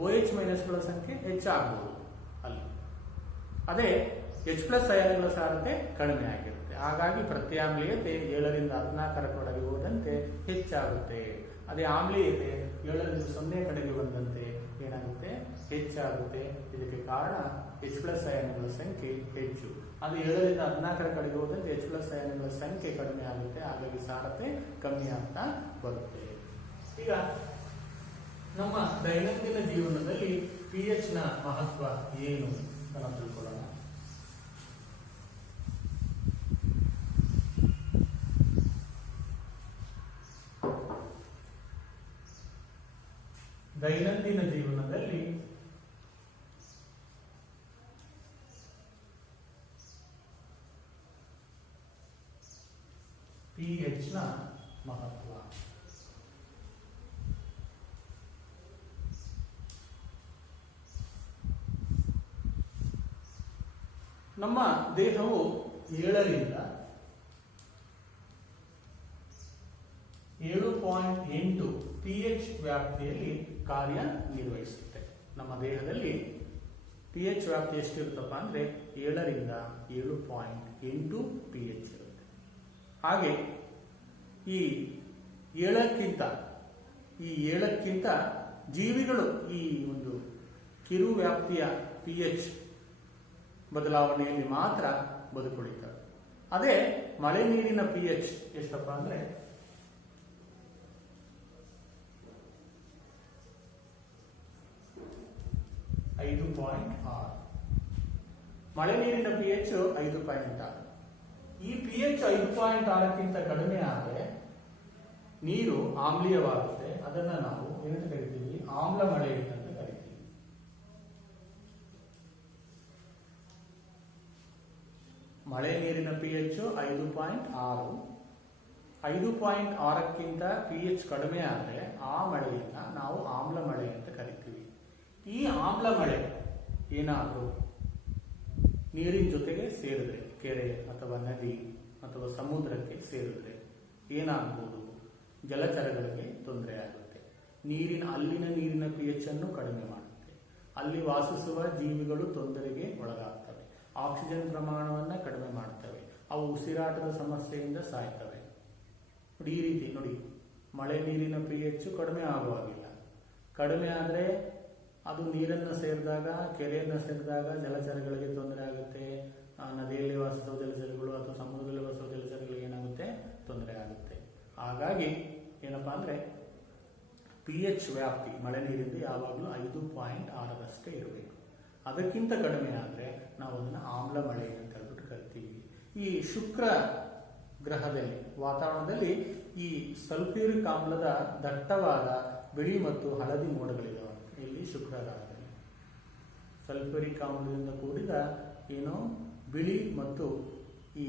OH- ಸಂಖ್ಯೆ ಹೆಚ್ಚಾಗಬಹುದು ಅಲ್ಲಿ. ಅದೇ H+ ಅಯಾನುಗಳ ಸಾರತೆ ಕಡಿಮೆ ಆಗಿರುತ್ತೆ. ಹಾಗಾಗಿ ಪ್ರತ್ಯಾಮ್ಲೀಯತೆ 7ರಿಂದ 14 ಕಡೆಗೆ ಹೋದಂತೆ ಹೆಚ್ಚಾಗುತ್ತೆ. ಅದೇ ಆಮ್ಲೀಯತೆ 7ರಿಂದ 0 ಕಡೆಗೆ ಬಂದಂತೆ ಏನಾಗುತ್ತೆ? ಹೆಚ್ಚಾಗುತ್ತೆ. ಇದಕ್ಕೆ ಕಾರಣ H+ ಅಯಾನುಗಳ ಸಂಖ್ಯೆ ಹೆಚ್ಚು. ಅದು 7ರಿಂದ 14 ಕಡೆಗೆ ಹೋದಂತೆ H+ ಅಯಾನುಗಳ ಸಂಖ್ಯೆ ಕಡಿಮೆ ಆಗುತ್ತೆ. ಹಾಗಾಗಿ ಸಾರತೆ ಕಮ್ಮಿ ಆಗ್ತಾ ಬರುತ್ತೆ. ಈಗ ನಮ್ಮ ದೈನಂದಿನ ಜೀವನದಲ್ಲಿ pH ನ ಮಹತ್ವ ಏನು ಅಂತ ನಾವು ತಿಳ್ಕೊಳ್ಳೋಣ. ದೈನಂದಿನ ಜೀವನದಲ್ಲಿ pH ನ ಮಹತ್ವ. ನಮ್ಮ ದೇಹವು 7ರಿಂದ 7.8 pH ವ್ಯಾಪ್ತಿಯಲ್ಲಿ ಕಾರ್ಯನಿರ್ವಹಿಸುತ್ತೆ. ನಮ್ಮ ದೇಹದಲ್ಲಿ pH ವ್ಯಾಪ್ತಿ ಎಷ್ಟಿರುತ್ತಪ್ಪ ಅಂದ್ರೆ 7ರಿಂದ 7.8 pH ಇರುತ್ತೆ. ಹಾಗೆ ಈ 7ಕ್ಕಿಂತ ಜೀವಿಗಳು ಈ ಒಂದು ಕಿರು ವ್ಯಾಪ್ತಿಯ pH ಬದಲಾವಣೆಯಲ್ಲಿ ಮಾತ್ರ ಬದುಕುಳಿತವೆ. ಅದೇ ಮಳೆ ನೀರಿನ pH ಎಷ್ಟಪ್ಪ ಅಂದ್ರೆ 5.6. ಮಳೆ ನೀರಿನ pH 5.6. ಈ pH 5.6ಕ್ಕಿಂತ ಕಡಿಮೆ ಆದರೆ ನೀರು ಆಮ್ಲೀಯವಾಗುತ್ತೆ. ಅದನ್ನ ನಾವು ಏನಂತ ಕರಿತೀವಿ? ಆಮ್ಲ ಮಳೆ ಅಂತ ಕರಿತೀವಿ. ಮಳೆ ನೀರಿನ pH 5.6. 5.6ಕ್ಕಿಂತ pH ಕಡಿಮೆ ಆದರೆ ಆ ಮಳೆಯನ್ನ ನಾವು ಆಮ್ಲ ಮಳೆ ಅಂತ ಕರಿತೀವಿ. ಈ ಆಮ್ಲ ಮಳೆ ಏನಾದರೂ ನೀರಿನ ಜೊತೆಗೆ ಸೇರಿದ್ರೆ, ಕೆರೆ ಅಥವಾ ನದಿ ಅಥವಾ ಸಮುದ್ರಕ್ಕೆ ಸೇರಿದ್ರೆ ಏನಾಗಬಹುದು? ಜಲಚರಗಳಿಗೆ ತೊಂದರೆ ಆಗುತ್ತೆ. ಅಲ್ಲಿನ ನೀರಿನ pH ಅನ್ನು ಕಡಿಮೆ ಮಾಡುತ್ತೆ. ಅಲ್ಲಿ ವಾಸಿಸುವ ಜೀವಿಗಳು ತೊಂದರೆಗೆ ಒಳಗಾಗ್ತವೆ. ಆಕ್ಸಿಜನ್ ಪ್ರಮಾಣವನ್ನು ಕಡಿಮೆ ಮಾಡ್ತವೆ. ಅವು ಉಸಿರಾಟದ ಸಮಸ್ಯೆಯಿಂದ ಸಾಯ್ತವೆ. ನೋಡಿ, ಈ ರೀತಿ ನೋಡಿ, ಮಳೆ ನೀರಿನ pH ಕಡಿಮೆ ಆಗುವಾಗಿಲ್ಲ. ಕಡಿಮೆ ಆದರೆ ಅದು ನೀರನ್ನು ಸೇರಿದಾಗ, ಕೆರೆಯನ್ನು ಸೇರಿದಾಗ ಜಲಚರಗಳಿಗೆ ತೊಂದರೆ ಆಗುತ್ತೆ. ನದಿಯಲ್ಲಿ ವಾಸಿಸುವ ಜಲಚರಗಳು ಅಥವಾ ಸಮುದ್ರದಲ್ಲಿ ವಾಸಿಸುವ ಜಲಚರಗಳಿಗೆ ಏನಾಗುತ್ತೆ? ತೊಂದರೆ ಆಗುತ್ತೆ. ಹಾಗಾಗಿ ಏನಪ್ಪಾ ಅಂದ್ರೆ pH ವ್ಯಾಪ್ತಿ ಮಳೆ ನೀರಿಂದ ಯಾವಾಗಲೂ 5.6ರಷ್ಟೇ ಇರಬೇಕು. ಅದಕ್ಕಿಂತ ಕಡಿಮೆ ಆದರೆ ನಾವು ಅದನ್ನು ಆಮ್ಲ ಮಳೆ ಅಂತ ಹೇಳ್ಬಿಟ್ಟು ಕರಿತೀವಿ. ಈ ಶುಕ್ರ ಗ್ರಹದಲ್ಲಿ ವಾತಾವರಣದಲ್ಲಿ ಈ ಸಲ್ಫ್ಯೂರಿಕ್ ಆಮ್ಲದ ದಟ್ಟವಾದ ಬಿಳಿ ಮತ್ತು ಹಳದಿ ಮೋಡಗಳಿದಾವೆ. ಇಲ್ಲಿ ಶುಕ್ರ ಗ್ರಹದಲ್ಲಿ ಸಲ್ಫ್ಯೂರಿಕ್ ಆಮ್ಲದಿಂದ ಕೂಡಿದ ಬಿಳಿ ಮತ್ತು ಈ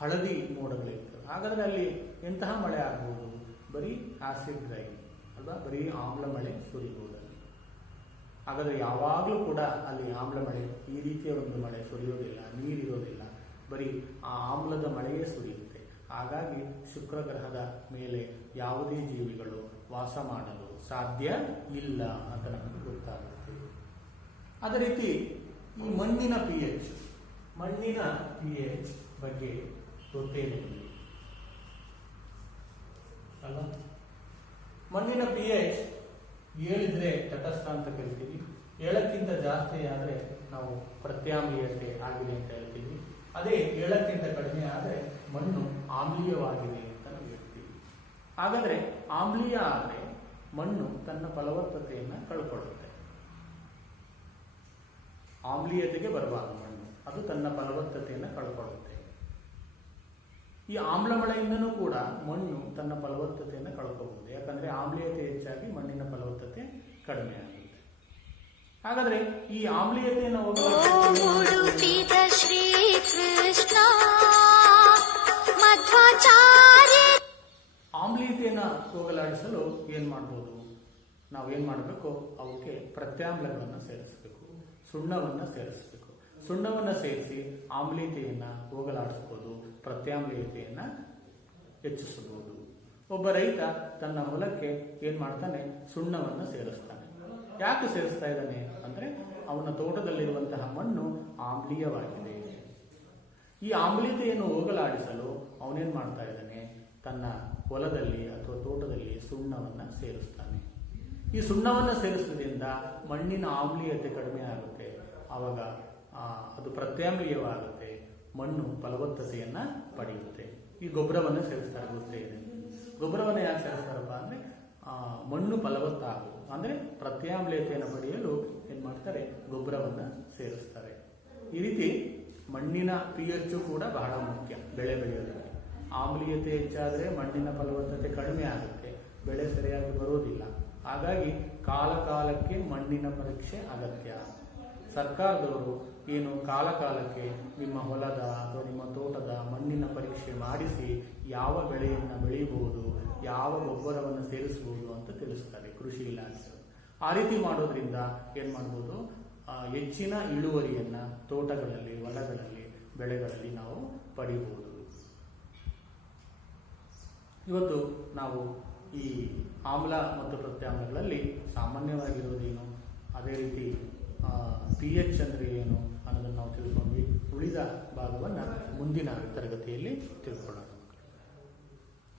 ಹಳದಿ ಮೋಡಗಳಿರ್ತವೆ. ಹಾಗಾದ್ರೆ ಅಲ್ಲಿ ಎಂತಹ ಮಳೆ ಆಗ್ಬೋದು? ಬರೀ ಆಸಿಡ್ ರೈನ್ ಅಲ್ವಾ? ಬರೀ ಆಮ್ಲ ಮಳೆ ಸುರಿಯುವುದು ಅಲ್ಲಿ. ಹಾಗಾದ್ರೆ ಯಾವಾಗಲೂ ಕೂಡ ಅಲ್ಲಿ ಆಮ್ಲ ಮಳೆ, ಈ ರೀತಿಯ ಒಂದು ಮಳೆ ಸುರಿಯೋದಿಲ್ಲ, ನೀರಿರೋದಿಲ್ಲ, ಬರೀ ಆ ಆಮ್ಲದ ಮಳೆಯೇ ಸುರಿಯುತ್ತೆ. ಹಾಗಾಗಿ ಶುಕ್ರ ಗ್ರಹದ ಮೇಲೆ ಯಾವುದೇ ಜೀವಿಗಳು ವಾಸ ಮಾಡಲು ಸಾಧ್ಯ ಇಲ್ಲ ಅಂತ ನಮಗೆ ಗೊತ್ತಾಗುತ್ತೆ. ಅದೇ ರೀತಿ ಈ ಮಣ್ಣಿನ pH ಬಗ್ಗೆ ಗೊತ್ತೇನೆ ಅಲ್ಲ? ಮಣ್ಣಿನ pH 7 ತಟಸ್ಥ ಅಂತ ಕರಿತೀವಿ. 7ಕ್ಕಿಂತ ಜಾಸ್ತಿ ಆದರೆ ನಾವು ಪ್ರತ್ಯಾಮ್ಲೀಯತೆ ಆಗಿದೆ ಅಂತ ಹೇಳ್ತೀವಿ. ಅದೇ 7ಕ್ಕಿಂತ ಕಡಿಮೆ ಆದರೆ ಮಣ್ಣು ಆಮ್ಲೀಯವಾಗಿದೆ ಅಂತ ನಾವು ಹೇಳ್ತೀವಿ. ಹಾಗಾದ್ರೆ ಆಮ್ಲೀಯ ಆದರೆ ಮಣ್ಣು ತನ್ನ ಫಲವತ್ತತೆಯನ್ನು ಕಳ್ಕೊಳ್ಳುತ್ತೆ. ಆಮ್ಲೀಯತೆಗೆ ಬರಬಾರದು ಮಣ್ಣು, ಅದು ತನ್ನ ಫಲವತ್ತತೆಯನ್ನು ಕಳ್ಕೊಳ್ಳುತ್ತೆ. ಈ ಆಮ್ಲ ಮಳೆಯಿಂದನೂ ಕೂಡ ಮಣ್ಣು ತನ್ನ ಫಲವತ್ತತೆಯನ್ನು ಕಳ್ಕೋಬಹುದು. ಯಾಕಂದ್ರೆ ಆಮ್ಲೀಯತೆ ಹೆಚ್ಚಾಗಿ ಮಣ್ಣಿನ ಫಲವತ್ತತೆ ಕಡಿಮೆ ಆಗುತ್ತೆ. ಹಾಗಾದ್ರೆ ಈ ಆಮ್ಲೀಯತೆಯನ್ನು ಆಮ್ಲೀಯತೆಯನ್ನು ಹೋಗಲಾಡಿಸಲು ಏನ್ ಮಾಡ್ಬೋದು? ನಾವೇನ್ ಮಾಡಬೇಕು? ಅವಕ್ಕೆ ಪ್ರತ್ಯಾಮ್ಲಗಳನ್ನು ಸೇರಿಸಬೇಕು, ಸುಣ್ಣವನ್ನು ಸೇರಿಸಬೇಕು. ಸುಣ್ಣವನ್ನು ಸೇರಿಸಿ ಆಮ್ಲೀಯತೆಯನ್ನ ಹೋಗಲಾಡಿಸಬಹುದು, ಪ್ರತ್ಯಾಮ್ಲೀಯತೆಯನ್ನ ಹೆಚ್ಚಿಸಬಹುದು. ಒಬ್ಬ ರೈತ ತನ್ನ ಹೊಲಕ್ಕೆ ಏನ್ ಮಾಡ್ತಾನೆ? ಸುಣ್ಣವನ್ನು ಸೇರಿಸ್ತಾನೆ. ಯಾಕೆ ಸೇರಿಸ್ತಾ ಇದ್ದಾನೆ ಅಂದ್ರೆ ಅವನ ತೋಟದಲ್ಲಿರುವಂತಹ ಮಣ್ಣು ಆಮ್ಲೀಯವಾಗಿದೆ. ಈ ಆಮ್ಲೀಯತೆಯನ್ನು ಹೋಗಲಾಡಿಸಲು ಅವನೇನ್ ಮಾಡ್ತಾ ಇದ್ದಾನೆ? ತನ್ನ ಹೊಲದಲ್ಲಿ ಅಥವಾ ತೋಟದಲ್ಲಿ ಸುಣ್ಣವನ್ನ ಸೇರಿಸ್ತಾನೆ. ಈ ಸುಣ್ಣವನ್ನ ಸೇರಿಸೋದ್ರಿಂದ ಮಣ್ಣಿನ ಆಮ್ಲೀಯತೆ ಕಡಿಮೆ ಆಗುತ್ತೆ. ಆವಾಗ ಅದು ಪ್ರತ್ಯಾಮ್ಲೀಯವಾಗುತ್ತೆ, ಮಣ್ಣು ಫಲವತ್ತತೆಯನ್ನ ಪಡೆಯುತ್ತೆ. ಈ ಗೊಬ್ಬರವನ್ನು ಸೇರಿಸ್ತಾರೆ, ಗೊತ್ತೇ ಇದೆ. ಗೊಬ್ಬರವನ್ನು ಯಾಕೆ ಸೇರಿಸ್ತಾರಪ್ಪ ಅಂದ್ರೆ ಮಣ್ಣು ಫಲವತ್ತಾಗುವುದು, ಅಂದ್ರೆ ಪ್ರತ್ಯಾಮ್ಲೀಯತೆಯನ್ನು ಪಡೆಯಲು ಏನ್ ಮಾಡ್ತಾರೆ? ಗೊಬ್ಬರವನ್ನ ಸೇರಿಸ್ತಾರೆ. ಈ ರೀತಿ ಮಣ್ಣಿನ pH ಕೂಡ ಬಹಳ ಮುಖ್ಯ ಬೆಳೆ ಬೆಳೆಯೋದಕ್ಕೆ. ಆಮ್ಲೀಯತೆ ಹೆಚ್ಚಾದ್ರೆ ಮಣ್ಣಿನ ಫಲವತ್ತತೆ ಕಡಿಮೆ ಆಗುತ್ತೆ, ಬೆಳೆ ಸರಿಯಾಗಿ ಬರೋದಿಲ್ಲ. ಹಾಗಾಗಿ ಕಾಲ ಕಾಲಕ್ಕೆ ಮಣ್ಣಿನ ಪರೀಕ್ಷೆ ಅಗತ್ಯ. ಸರ್ಕಾರದವರು ಕಾಲ ಕಾಲಕ್ಕೆ ನಿಮ್ಮ ಹೊಲದ ಅಥವಾ ನಿಮ್ಮ ತೋಟದ ಮಣ್ಣಿನ ಪರೀಕ್ಷೆ ಮಾಡಿಸಿ ಯಾವ ಬೆಳೆಯನ್ನು ಬೆಳೆಯಬಹುದು, ಯಾವ ಗೊಬ್ಬರವನ್ನು ಸೇರಿಸಬಹುದು ಅಂತ ತಿಳಿಸ್ತಾರೆ ಕೃಷಿ ಇಲಾಖೆ. ಆ ರೀತಿ ಮಾಡೋದ್ರಿಂದ ಏನ್ ಮಾಡ್ಬೋದು? ಹೆಚ್ಚಿನ ಇಳುವರಿಯನ್ನು ತೋಟಗಳಲ್ಲಿ, ಹೊಲಗಳಲ್ಲಿ, ಬೆಳೆಗಳಲ್ಲಿ ನಾವು ಪಡಿಬಹುದು. ಇವತ್ತು ನಾವು ಈ ಆಮ್ಲ ಮತ್ತು ಪ್ರತ್ಯಾಮ್ಲಗಳಲ್ಲಿ ಸಾಮಾನ್ಯವಾಗಿರುವುದೇನು, ಅದೇ ರೀತಿ pH ಅಂದರೆ ಏನು ಅನ್ನೋದನ್ನು ನಾವು ತಿಳ್ಕೊಂಡ್ವಿ. ಉಳಿದ ಭಾಗವನ್ನು ಮುಂದಿನ ತರಗತಿಯಲ್ಲಿ ತಿಳ್ಕೊಳ್ಳೋಣ.